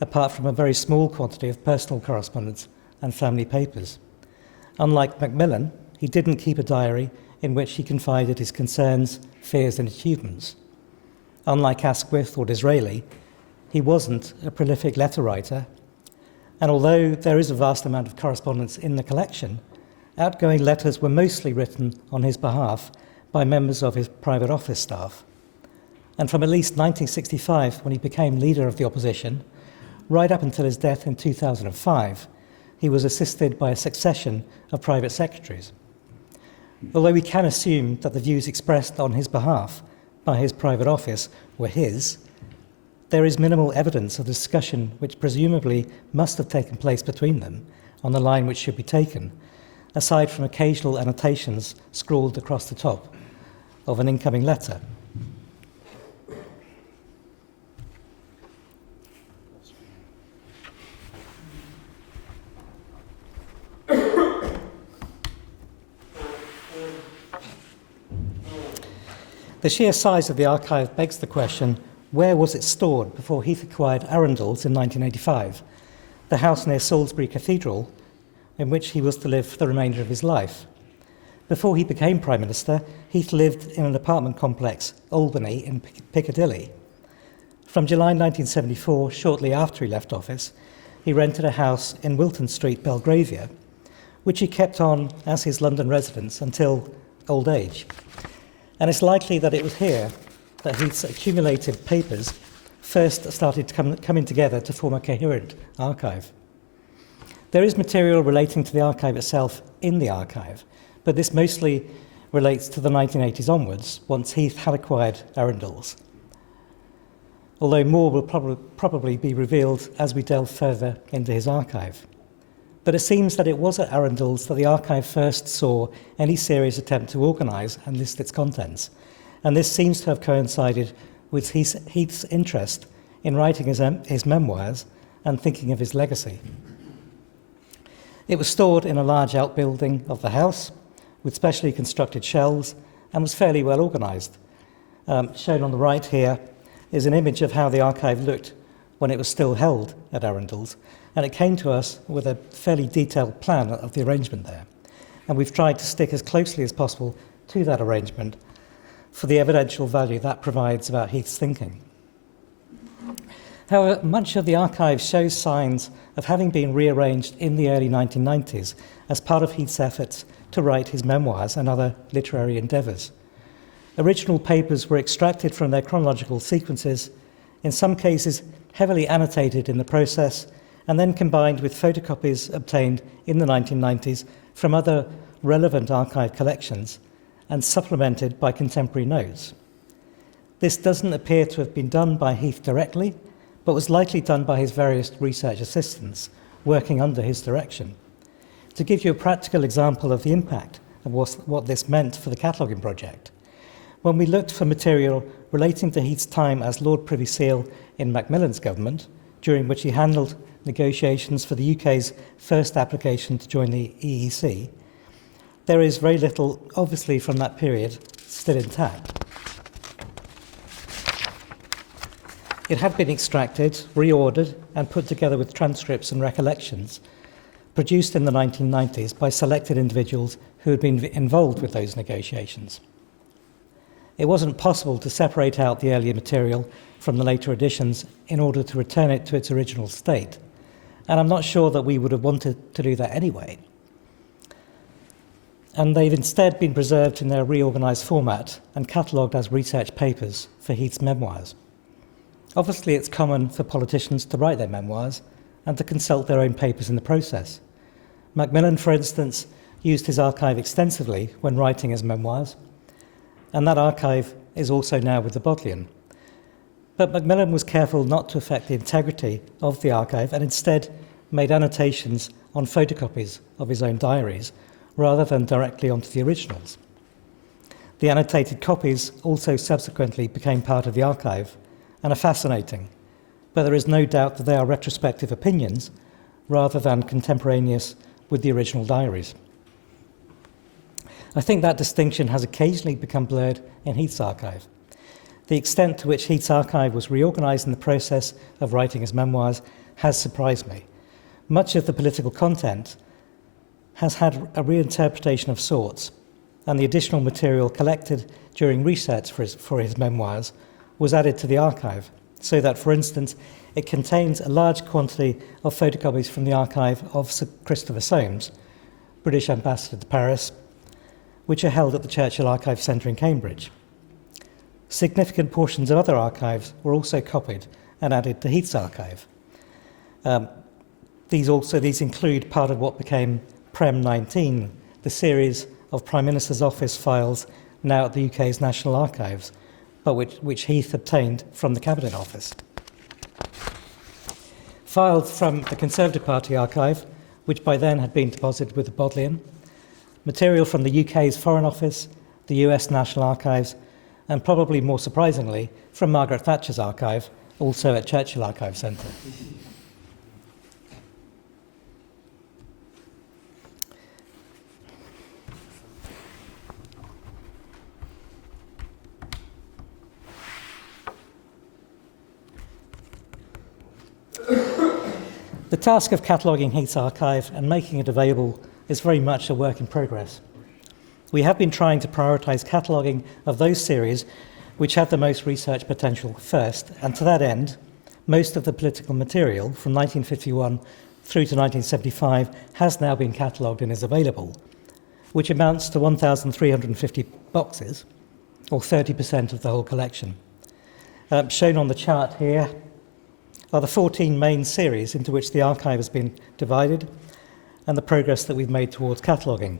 apart from a very small quantity of personal correspondence and family papers. Unlike Macmillan, he didn't keep a diary in which he confided his concerns, fears and achievements. Unlike Asquith or Disraeli, he wasn't a prolific letter writer, and although there is a vast amount of correspondence in the collection, outgoing letters were mostly written on his behalf by members of his private office staff. And from at least 1965, when he became leader of the opposition, right up until his death in 2005, he was assisted by a succession of private secretaries. Although we can assume that the views expressed on his behalf by his private office were his, there is minimal evidence of discussion which presumably must have taken place between them on the line which should be taken, aside from occasional annotations scrawled across the top of an incoming letter. The sheer size of the archive begs the question, where was it stored before Heath acquired Arundel's in 1985, the house near Salisbury Cathedral, in which he was to live for the remainder of his life? Before he became Prime Minister, Heath lived in an apartment complex, Albany, in Piccadilly, From July 1974, shortly after he left office, he rented a house in Wilton Street, Belgravia, which he kept on as his London residence until old age. And it's likely that it was here that Heath's accumulated papers first started coming together to form a coherent archive. There is material relating to the archive itself in the archive, but this mostly relates to the 1980s onwards, once Heath had acquired Arundel's. Although more will probably be revealed as we delve further into his archive. But it seems that it was at Arundel's that the archive first saw any serious attempt to organise and list its contents, and this seems to have coincided with Heath's interest in writing his memoirs and thinking of his legacy. It was stored in a large outbuilding of the house with specially constructed shelves and was fairly well organised. Shown on the right here is an image of how the archive looked when it was still held at Arundel's, and it came to us with a fairly detailed plan of the arrangement there. And we've tried to stick as closely as possible to that arrangement for the evidential value that provides about Heath's thinking. However, much of the archive shows signs of having been rearranged in the early 1990s as part of Heath's efforts to write his memoirs and other literary endeavours. Original papers were extracted from their chronological sequences, in some cases heavily annotated in the process, and then combined with photocopies obtained in the 1990s from other relevant archive collections and supplemented by contemporary notes. This doesn't appear to have been done by Heath directly, but was likely done by his various research assistants working under his direction. To give you a practical example of the impact of what this meant for the cataloguing project, when we looked for material relating to Heath's time as Lord Privy Seal in Macmillan's government, during which he handled negotiations for the UK's first application to join the EEC, there is very little, obviously, from that period still intact. It had been extracted, reordered, and put together with transcripts and recollections produced in the 1990s by selected individuals who had been involved with those negotiations. It wasn't possible to separate out the earlier material from the later editions in order to return it to its original state, and I'm not sure that we would have wanted to do that anyway. And they've instead been preserved in their reorganised format and catalogued as research papers for Heath's memoirs. Obviously, it's common for politicians to write their memoirs and to consult their own papers in the process. Macmillan, for instance, used his archive extensively when writing his memoirs, and that archive is also now with the Bodleian. But Macmillan was careful not to affect the integrity of the archive and instead made annotations on photocopies of his own diaries rather than directly onto the originals. The annotated copies also subsequently became part of the archive and are fascinating, but there is no doubt that they are retrospective opinions rather than contemporaneous with the original diaries. I think that distinction has occasionally become blurred in Heath's archive. The extent to which Heath's archive was reorganised in the process of writing his memoirs has surprised me. Much of the political content has had a reinterpretation of sorts, and the additional material collected during research for his memoirs was added to the archive, so that, for instance, it contains a large quantity of photocopies from the archive of Sir Christopher Soames, British Ambassador to Paris, which are held at the Churchill Archive Centre in Cambridge. Significant portions of other archives were also copied and added to Heath's archive. These include part of what became Prem 19, the series of Prime Minister's Office files now at the UK's National Archives, but which Heath obtained from the Cabinet Office. Files from the Conservative Party archive, which by then had been deposited with the Bodleian, material from the UK's Foreign Office, the US National Archives, and probably more surprisingly, from Margaret Thatcher's archive, also at Churchill Archive Centre. The task of cataloguing Heath's archive and making it available is very much a work in progress. We have been trying to prioritise cataloguing of those series which had the most research potential first, and to that end, most of the political material from 1951 through to 1975 has now been catalogued and is available, which amounts to 1,350 boxes, or 30% of the whole collection. Shown on the chart here are the 14 main series into which the archive has been divided and the progress that we've made towards cataloguing.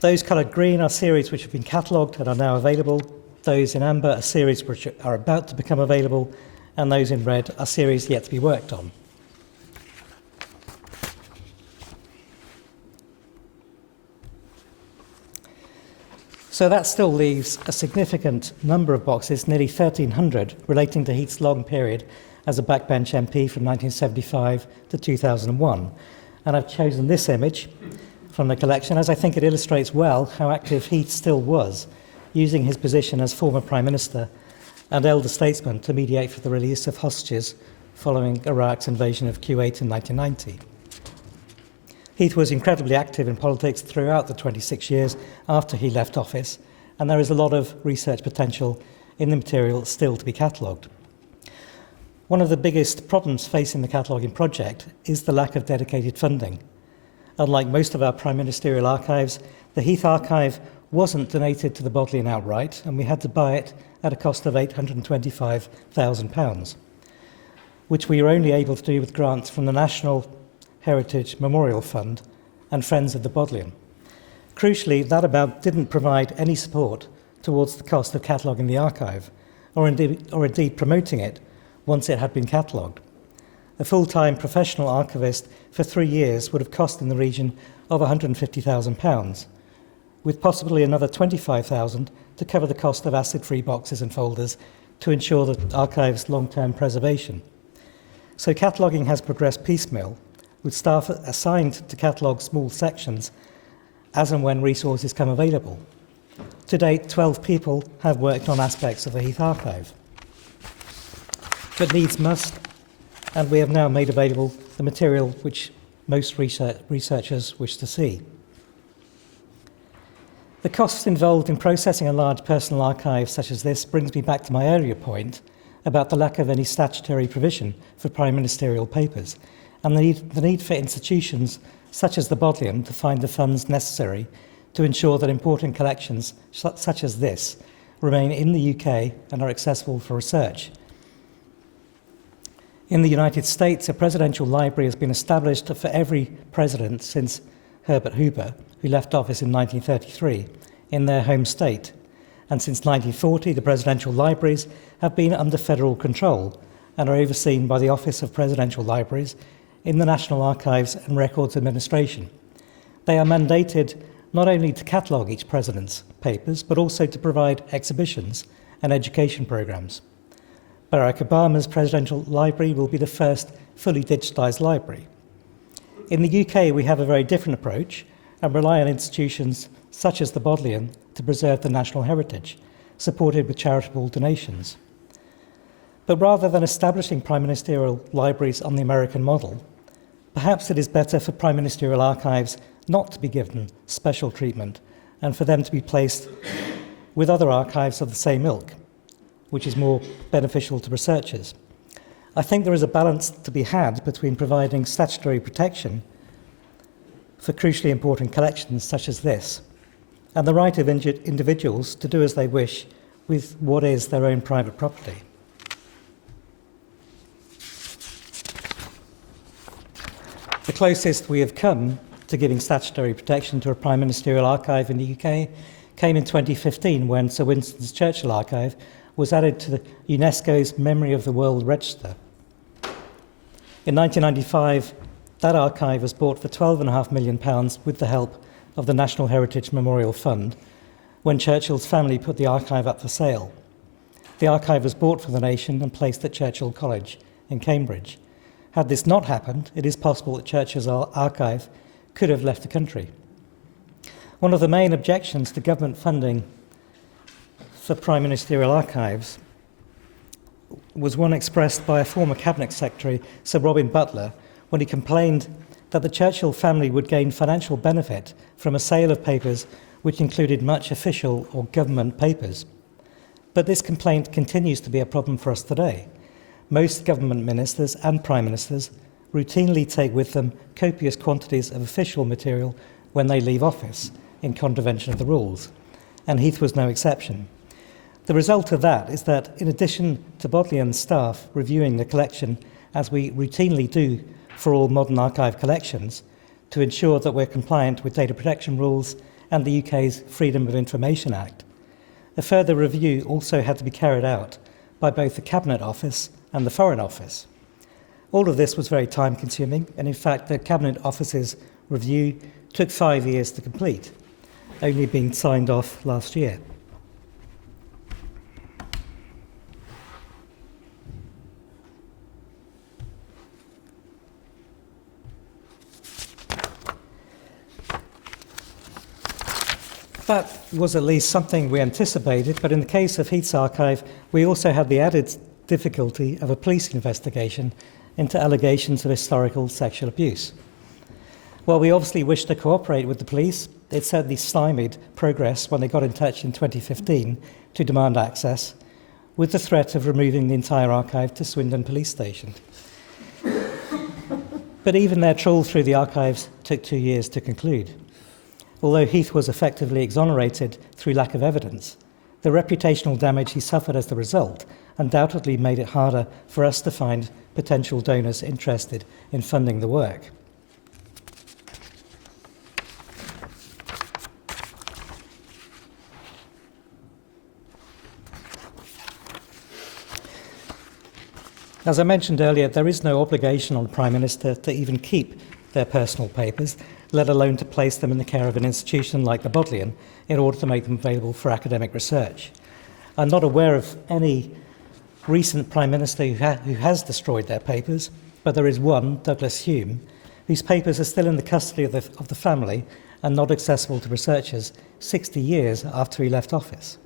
Those coloured green are series which have been catalogued and are now available. Those in amber are series which are about to become available, and those in red are series yet to be worked on. So that still leaves a significant number of boxes, nearly 1,300, relating to Heath's long period as a backbench MP from 1975 to 2001. And I've chosen this image from the collection as I think it illustrates well how active Heath still was, using his position as former Prime Minister and elder statesman to mediate for the release of hostages following Iraq's invasion of Kuwait in 1990. Heath was incredibly active in politics throughout the 26 years after he left office, and there is a lot of research potential in the material still to be catalogued. One of the biggest problems facing the cataloguing project is the lack of dedicated funding. Unlike most of our prime ministerial archives, the Heath archive wasn't donated to the Bodleian outright, and we had to buy it at a cost of £825,000, which we were only able to do with grants from the National Heritage Memorial Fund and Friends of the Bodleian. Crucially, that amount didn't provide any support towards the cost of cataloguing the archive, or indeed promoting it once it had been catalogued. A full-time professional archivist for 3 years would have cost in the region of £150,000, with possibly another £25,000 to cover the cost of acid-free boxes and folders to ensure the archive's long-term preservation. So cataloguing has progressed piecemeal, with staff assigned to catalogue small sections as and when resources come available. To date, 12 people have worked on aspects of the Heath archive. But needs must, and we have now made available the material which most researchers wish to see. The costs involved in processing a large personal archive such as this brings me back to my earlier point about the lack of any statutory provision for prime ministerial papers, and the need for institutions such as the Bodleian to find the funds necessary to ensure that important collections such as this remain in the UK and are accessible for research. In the United States, a presidential library has been established for every president since Herbert Hoover, who left office in 1933, in their home state. And since 1940, the presidential libraries have been under federal control and are overseen by the Office of Presidential Libraries in the National Archives and Records Administration. They are mandated not only to catalogue each president's papers, but also to provide exhibitions and education programs. Barack Obama's presidential library will be the first fully digitised library. In the UK, we have a very different approach and rely on institutions such as the Bodleian to preserve the national heritage, supported with charitable donations. But rather than establishing prime ministerial libraries on the American model, perhaps it is better for prime ministerial archives not to be given special treatment and for them to be placed with other archives of the same ilk, which is more beneficial to researchers. I think there is a balance to be had between providing statutory protection for crucially important collections such as this, and the right of individuals to do as they wish with what is their own private property. The closest we have come to giving statutory protection to a prime ministerial archive in the UK came in 2015 when Sir Winston Churchill Archive was added to the UNESCO's Memory of the World Register. In 1995, that archive was bought for £12.5 million with the help of the National Heritage Memorial Fund when Churchill's family put the archive up for sale. The archive was bought for the nation and placed at Churchill College in Cambridge. Had this not happened, it is possible that Churchill's archive could have left the country. One of the main objections to government funding for prime ministerial archives was one expressed by a former cabinet secretary, Sir Robin Butler, when he complained that the Churchill family would gain financial benefit from a sale of papers which included much official or government papers. But this complaint continues to be a problem for us today. Most government ministers and prime ministers routinely take with them copious quantities of official material when they leave office, in contravention of the rules, and Heath was no exception. The result of that is that, in addition to Bodleian staff reviewing the collection, as we routinely do for all modern archive collections, to ensure that we're compliant with data protection rules and the UK's Freedom of Information Act, a further review also had to be carried out by both the Cabinet Office and the Foreign Office. All of this was very time-consuming, and in fact the Cabinet Office's review took 5 years to complete, only being signed off last year. That was at least something we anticipated, but in the case of Heath's archive, we also had the added difficulty of a police investigation into allegations of historical sexual abuse. While we obviously wished to cooperate with the police, it certainly stymied progress when they got in touch in 2015 to demand access, with the threat of removing the entire archive to Swindon Police Station. But even their trawl through the archives took 2 years to conclude. Although Heath was effectively exonerated through lack of evidence, the reputational damage he suffered as the result undoubtedly made it harder for us to find potential donors interested in funding the work. As I mentioned earlier, there is no obligation on the Prime Minister to even keep their personal papers, let alone to place them in the care of an institution like the Bodleian in order to make them available for academic research. I'm not aware of any recent Prime Minister who has destroyed their papers, but there is one, Douglas Hume, whose papers are still in the custody of the family and not accessible to researchers 60 years after he left office.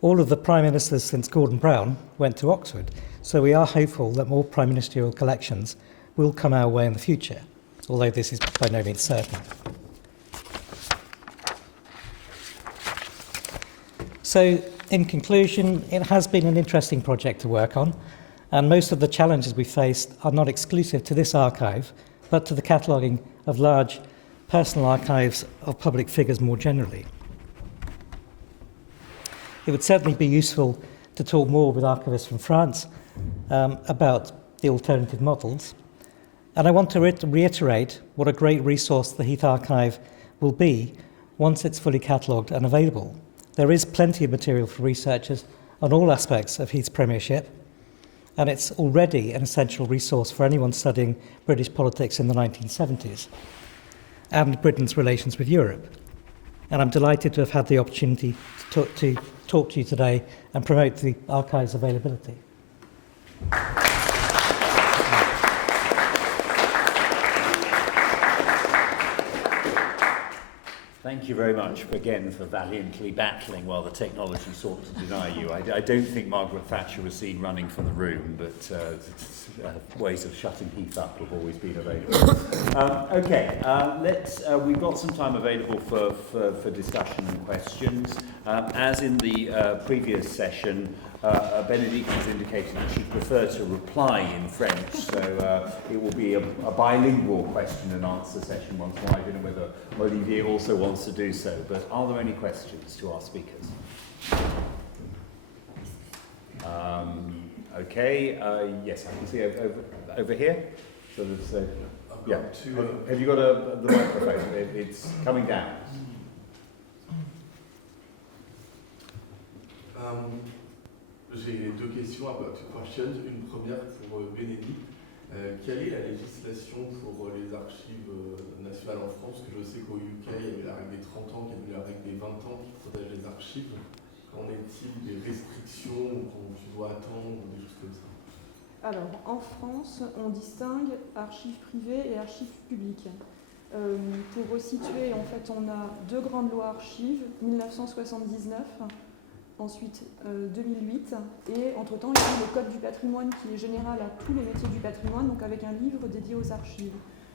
All of the Prime Ministers since Gordon Brown went to Oxford, so we are hopeful that more Prime Ministerial collections will come our way in the future, although this is by no means certain. So, in conclusion, it has been an interesting project to work on, and most of the challenges we faced are not exclusive to this archive, but to the cataloguing of large personal archives of public figures more generally. It would certainly be useful to talk more with archivists from France about the alternative models. And I want to reiterate what a great resource the Heath Archive will be once it's fully catalogued and available. There is plenty of material for researchers on all aspects of Heath's premiership, and it's already an essential resource for anyone studying British politics in the 1970s and Britain's relations with Europe. And I'm delighted to have had the opportunity to talk to you today and promote the archive's availability. Thank you very much, again, for valiantly battling while the technology sought to deny you. I don't think Margaret Thatcher was seen running from the room, but ways of shutting Heath up have always been available. We've got some time available for discussion and questions. As in the previous session, Benedict has indicated that she'd prefer to reply in French, so it will be a bilingual question and answer session once more. I don't know whether Olivier also wants to do so, but are there any questions to our speakers? Yes, I can see over here. So there's, yeah. Have you got the microphone? It's coming down. J'ai deux questions, about two questions. Une première pour Bénédicte. Quelle est la législation pour les archives nationales en France? Parce que je sais qu'au UK, il y avait la règle des 30 ans, il y avait la règle des 20 ans qui protège les archives. Qu'en est-il des restrictions qu'on doit attendre ou des choses comme ça? Alors, en France, on distingue archives privées et archives publiques. Pour resituer, en fait, on a deux grandes lois archives, 1979, ensuite 2008, et entre-temps, il y a eu le Code du patrimoine qui est général à tous les métiers du patrimoine, donc avec un livre dédié aux archives.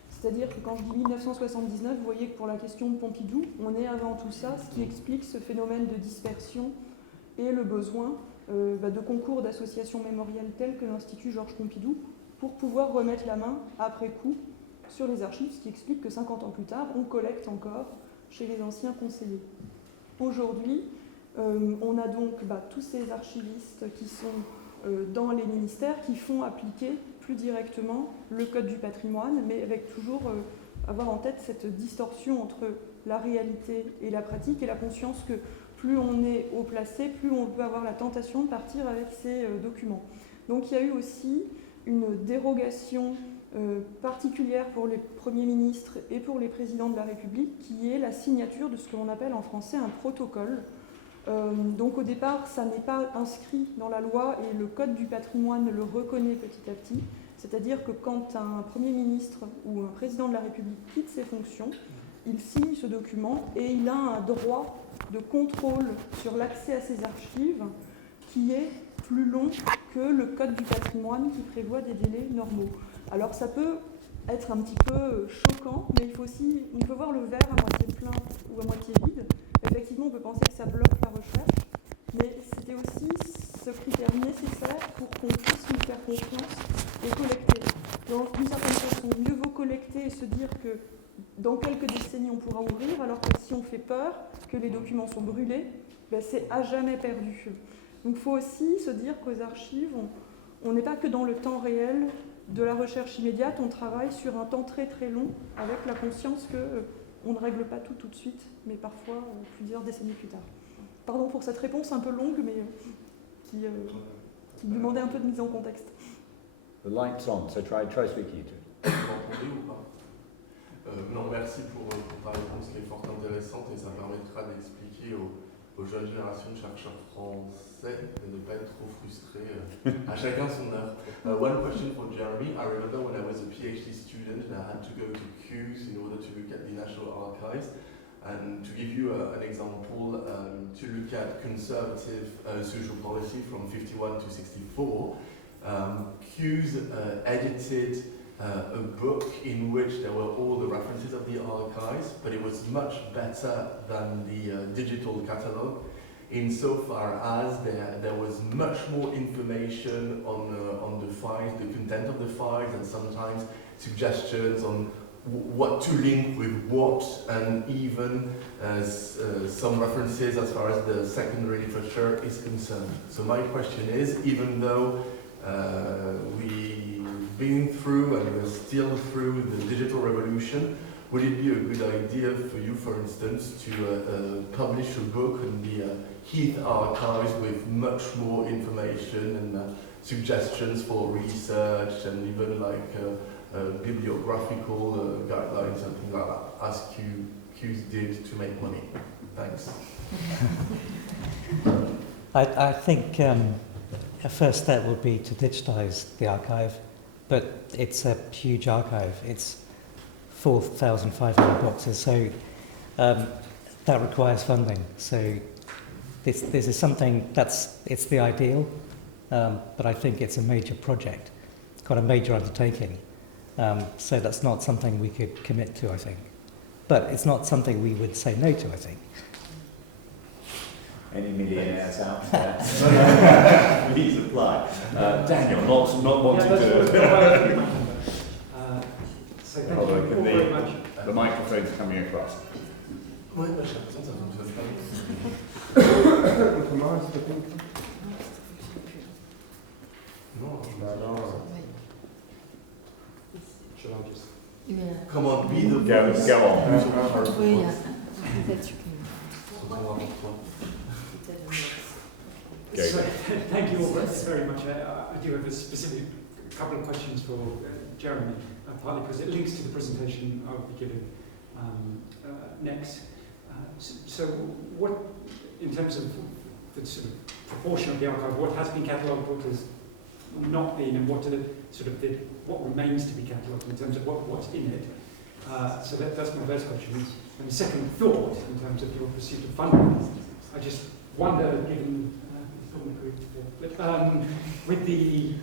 C'est-à-dire que quand je dis 1979, vous voyez que pour la question de Pompidou, on est avant tout ça, ce qui explique ce phénomène de dispersion et le besoin de concours d'associations mémorielles telles que l'Institut Georges Pompidou pour pouvoir remettre la main après coup sur les archives, ce qui explique que 50 ans plus tard, on collecte encore chez les anciens conseillers. Aujourd'hui, on a donc tous ces archivistes qui sont dans les ministères qui font appliquer plus directement le Code du patrimoine, mais avec toujours avoir en tête cette distorsion entre la réalité et la pratique et la conscience que plus on est haut placé, plus on peut avoir la tentation de partir avec ces documents. Donc il y a eu aussi une dérogation particulière pour les premiers ministres et pour les présidents de la République, qui est la signature de ce que l'on appelle en français un protocole. Donc au départ, ça n'est pas inscrit dans la loi et le Code du patrimoine le reconnaît petit à petit. C'est-à-dire que quand un Premier ministre ou un président de la République quitte ses fonctions, il signe ce document et il a un droit de contrôle sur l'accès à ces archives qui est plus long que le Code du patrimoine qui prévoit des délais normaux. Alors ça peut être un petit peu choquant, mais on peut voir le verre à moitié plein ou à moitié vide. Effectivement, on peut penser que ça bloque la recherche, mais c'était aussi ce critère nécessaire pour qu'on puisse nous faire confiance et collecter. Donc, d'une certaine façon, mieux vaut collecter et se dire que dans quelques décennies, on pourra ouvrir, alors que si on fait peur, que les documents sont brûlés, c'est à jamais perdu. Donc, il faut aussi se dire qu'aux archives, on n'est pas que dans le temps réel de la recherche immédiate, on travaille sur un temps très très long, avec la conscience qu'on ne règle pas tout de suite, mais parfois plusieurs décennies plus tard. Pardon pour cette réponse un peu longue, mais qui demandait un peu de mise en contexte. The light's on, so try speaking to it. Vous m'entendez ou pas? Non, merci pour ta réponse qui est fort intéressante et ça permettra d'expliquer aux jeunes générations de chercheurs français de ne pas être trop frustrés à chacun son heure. One question for Jeremy. I remember when I was a PhD student and I had to go to Kews in order to look at the National Archives. And to give you an example, to look at conservative social policy from 51 to 64, Kews edited a book in which there were all the references of the archives, but it was much better than the digital catalogue insofar as there was much more information on the files, the content of the files, and sometimes suggestions on what to link with what, and even some references as far as the secondary literature is concerned. So my question is, even though we've been through and we're still through the digital revolution, would it be a good idea for you, for instance, to publish a book on the Heath archives with much more information and suggestions for research and even like bibliographical guidelines, something like that, as Kews did to make money? Thanks. I think a first step would be to digitize the archive, but it's a huge archive. It's 4,500 boxes, so that requires funding. So this is something it's the ideal, but I think it's a major project, quite a major undertaking. So that's not something we could commit to, I think. But it's not something we would say no to, I think. Any millionaires out there? Please apply. Daniel, not wanting to. So thank you all very much. The microphone's coming across. Ouais, bah, j'ai l'impression que ça fonctionne pas. Autrement, s'il te plaît. Non, Non. Shall I just... Come on, be the Go voice. on. Oui, peut-être que... So, thank you all very much. I do have a specific couple of questions for Jeremy, partly because it links to the presentation I'll be giving next. So what, in terms of the sort of proportion of the archive, what has been catalogued, what has not been, and what remains to be catalogued in terms of what's in it? So that's my first question. And the second thought, in terms of your pursuit of funding, I just wonder, given with the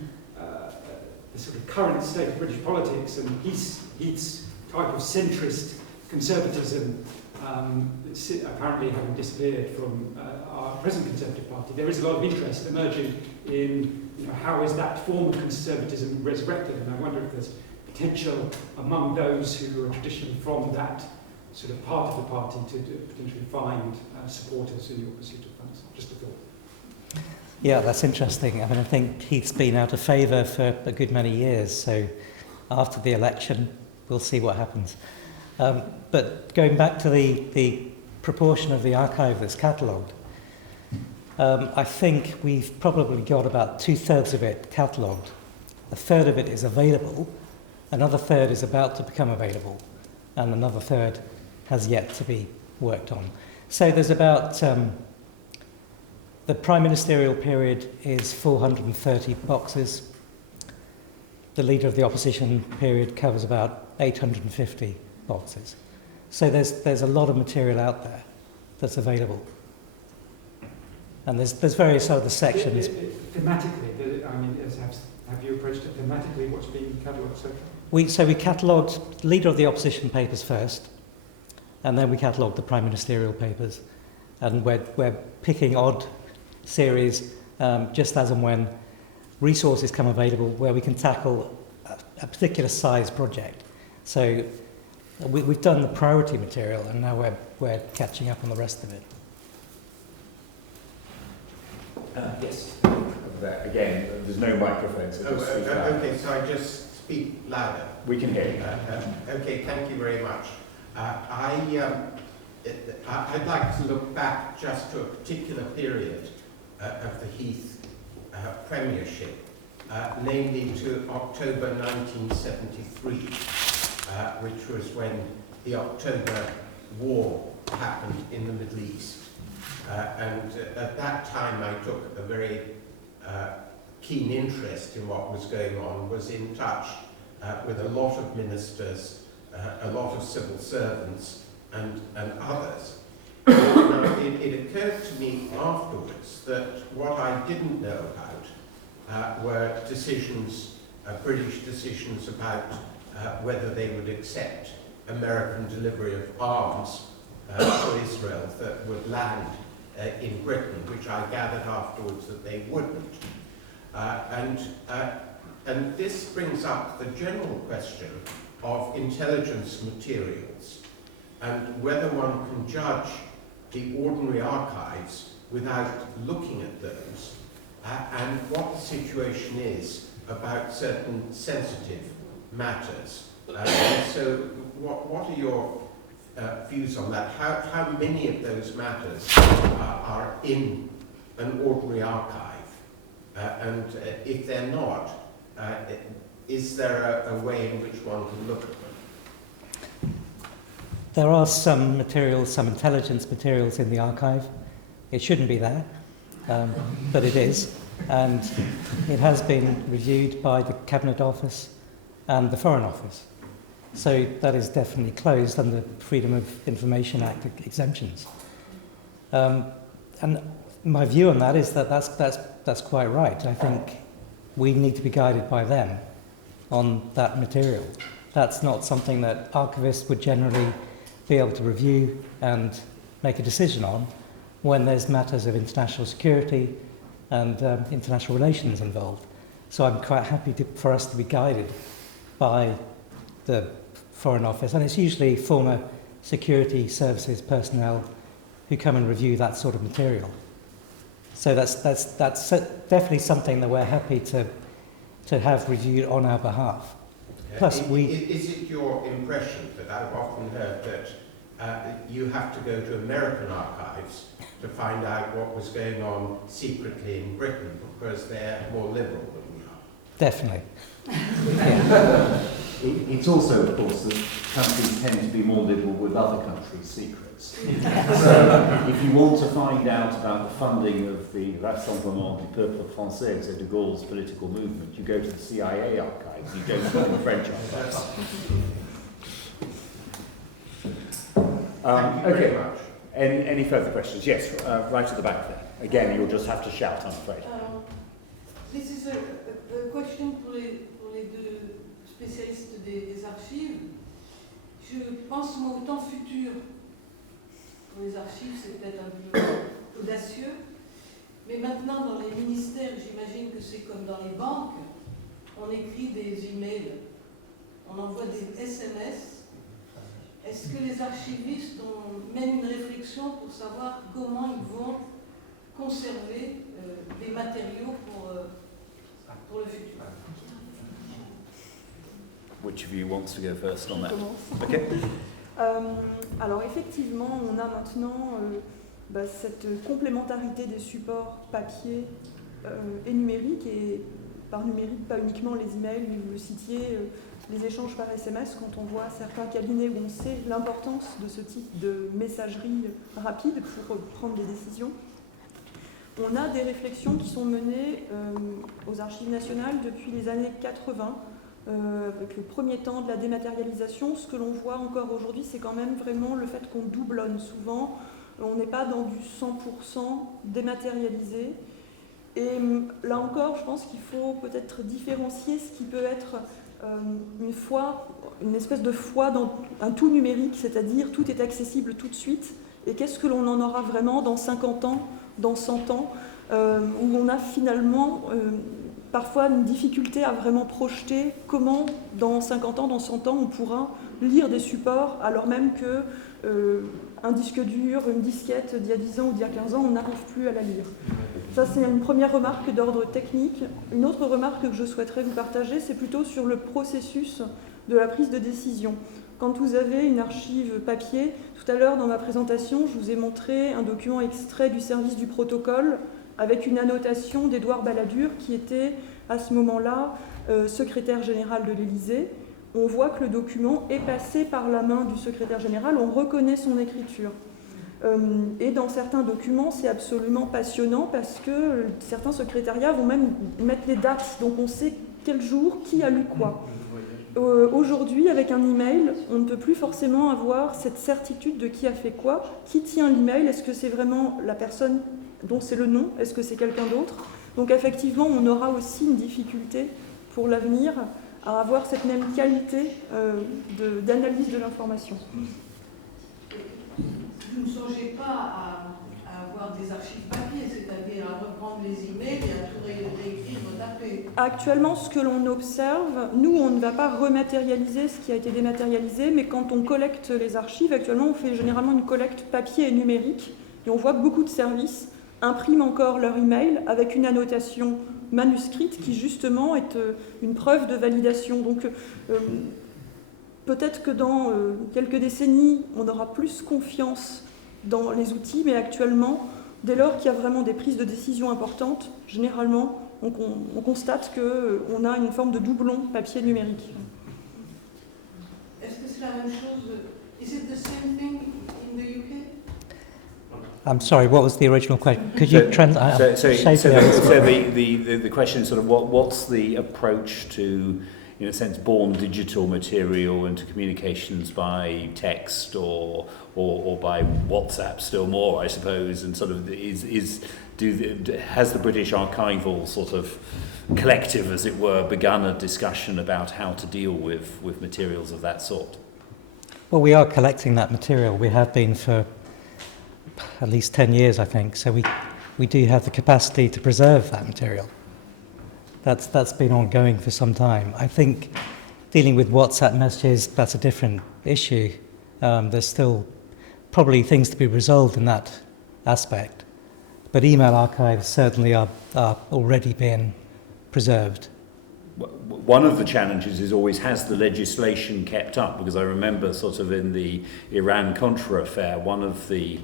sort of current state of British politics and Heath's type of centrist conservatism, apparently having disappeared from our present Conservative Party, there is a lot of interest emerging in how is that form of conservatism resurrected, and I wonder if there's potential among those who are traditionally from that sort of part of the party to potentially find supporters in your pursuit of funds. Just a thought. Yeah, that's interesting. I mean, I think Heath's been out of favour for a good many years, so after the election, we'll see what happens. But going back to the proportion of the archive that's catalogued, I think we've probably got about 2/3 of it catalogued. A third of it is available, another third is about to become available, and another third has yet to be worked on. So there's about, the prime ministerial period is 430 boxes. The leader of the opposition period covers about 850 boxes. So there's a lot of material out there that's available. And there's various other sections. Thematically, I mean, have you approached it thematically, what's being catalogued so far? We catalogued leader of the opposition papers first, and then we catalogued the prime ministerial papers. And we're picking odd series just as and when resources come available where we can tackle a particular size project. So we've done the priority material, and now we're catching up on the rest of it. Yes. Again, there's no microphone, so just speak loud. Okay, so I just speak louder. We can hear you. Okay, thank you very much. I'd like to look back just to a particular period of the Heath premiership, namely to October 1973, which was when the October War happened in the Middle East. And at that time I took a very keen interest in what was going on, was in touch with a lot of ministers, a lot of civil servants and others. Now, it occurred to me afterwards that what I didn't know about were decisions, British decisions about whether they would accept American delivery of arms for Israel that would land in Britain, which I gathered afterwards that they wouldn't. And this brings up the general question of intelligence materials and whether one can judge the ordinary archives without looking at those, and what the situation is about certain sensitive matters. And so what are your views on that? How many of those matters are in an ordinary archive? And if they're not, is there a way in which one can look at them? There are some materials, some intelligence materials in the archive. It shouldn't be there, but it is. And it has been reviewed by the Cabinet Office and the Foreign Office. So that is definitely closed under Freedom of Information Act exemptions. And my view on that is that that's quite right. I think we need to be guided by them on that material. That's not something that archivists would generally be able to review and make a decision on when there's matters of international security and international relations involved. So I'm quite happy for us to be guided by the Foreign Office, and it's usually former security services personnel who come and review that sort of material. So that's definitely something that we're happy to have reviewed on our behalf. Plus, is it your impression that I've often heard that you have to go to American archives to find out what was going on secretly in Britain because they're more liberal than we are? Definitely. It's also, of course, that countries tend to be more liberal with other countries' secrets. So, if you want to find out about the funding of the Rassemblement du Peuple Français, so de Gaulle's political movement, you go to the CIA archives, you don't go to the French archives. Thank you very much. Any further questions? Yes, right at the back there. Again, you'll just have to shout, I'm afraid. This is a question pour les deux spécialistes des archives. Je pense au temps futur pour les archives, c'est peut-être un peu audacieux. Mais maintenant, dans les ministères, j'imagine que c'est comme dans les banques, on écrit des emails, on envoie des SMS. Est-ce que les archivistes mènent une réflexion pour savoir comment ils vont conserver des matériaux pour le futur? Which of you wants to go first on that? Je commence. Okay. Alors effectivement, on a maintenant cette complémentarité des supports papier et numérique, et par numérique, pas uniquement les emails, mais vous le citiez, les échanges par SMS, quand on voit certains cabinets où on sait l'importance de ce type de messagerie rapide pour prendre des décisions. On a des réflexions qui sont menées aux Archives nationales depuis les années 80, avec le premier temps de la dématérialisation. Ce que l'on voit encore aujourd'hui, c'est quand même vraiment le fait qu'on doublonne souvent. On n'est pas dans du 100% dématérialisé. Et là encore, je pense qu'il faut peut-être différencier ce qui peut être une espèce de foi dans un tout numérique, c'est-à-dire tout est accessible tout de suite, et qu'est-ce que l'on en aura vraiment dans 50 ans, dans 100 ans, où on a finalement parfois une difficulté à vraiment projeter comment dans 50 ans, dans 100 ans, on pourra lire des supports, alors même que un disque dur, une disquette d'il y a 10 ans ou d'il y a 15 ans, on n'arrive plus à la lire. Ça, c'est une première remarque d'ordre technique. Une autre remarque que je souhaiterais vous partager, c'est plutôt sur le processus de la prise de décision. Quand vous avez une archive papier, tout à l'heure dans ma présentation, je vous ai montré un document extrait du service du protocole avec une annotation d'Édouard Balladur qui était à ce moment-là secrétaire général de l'Élysée. On voit que le document est passé par la main du secrétaire général, on reconnaît son écriture. Et dans certains documents, c'est absolument passionnant parce que certains secrétariats vont même mettre les dates, donc on sait quel jour, qui a lu quoi. Aujourd'hui, avec un email, on ne peut plus forcément avoir cette certitude de qui a fait quoi, qui tient l'email, est-ce que c'est vraiment la personne dont c'est le nom, est-ce que c'est quelqu'un d'autre. Donc effectivement, on aura aussi une difficulté pour l'avenir à avoir cette même qualité d'analyse de l'information. Vous ne songez pas à avoir des archives papier, c'est-à-dire à reprendre les emails et à tout réécrire, retaper? Actuellement, ce que l'on observe, nous, on ne va pas rematérialiser ce qui a été dématérialisé, mais quand on collecte les archives, actuellement, on fait généralement une collecte papier et numérique, et on voit que beaucoup de services impriment encore leur email avec une annotation manuscrite qui, justement, est une preuve de validation. Donc, peut-être que dans quelques décennies, on aura plus confiance dans les outils, mais actuellement, dès lors qu'il y a vraiment des prises de décision importantes, généralement, on constate qu'on a une forme de doublon papier-numérique. Est-ce que c'est la même chose? Is it the same thing in the UK? I'm sorry, what was the original question? Could you translate? So the question is sort of what's the approach to, in a sense, born digital material into communications by text or by WhatsApp, still more, I suppose, and sort of has the British archival sort of collective, as it were, begun a discussion about how to deal with materials of that sort? Well, we are collecting that material. We have been for at least 10 years, I think, so we do have the capacity to preserve that material. That's been ongoing for some time. I think dealing with WhatsApp messages, that's a different issue. There's still probably things to be resolved in that aspect. But email archives certainly are already being preserved. One of the challenges is always, has the legislation kept up? Because I remember sort of in the Iran-Contra affair, one of the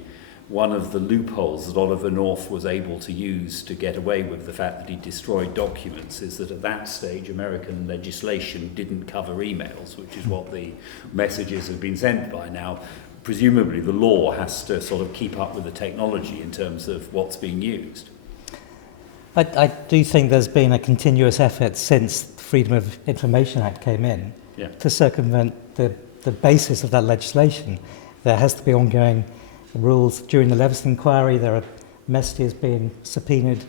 loopholes that Oliver North was able to use to get away with the fact that he destroyed documents is that at that stage American legislation didn't cover emails, which is what the messages have been sent by. Now, presumably the law has to sort of keep up with the technology in terms of what's being used. I do think there's been a continuous effort since the Freedom of Information Act came in to circumvent the basis of that legislation. There has to be ongoing rules. During the Leveson inquiry, there are messages being subpoenaed,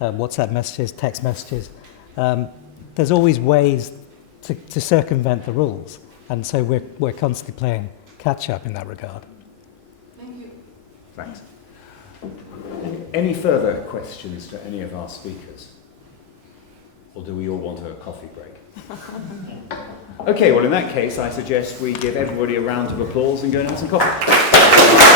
WhatsApp messages, text messages. There's always ways to circumvent the rules, and so we're constantly playing catch up in that regard. Thank you. Thanks. Any further questions to any of our speakers? Or do we all want a coffee break? Okay, well in that case I suggest we give everybody a round of applause and go and have some coffee.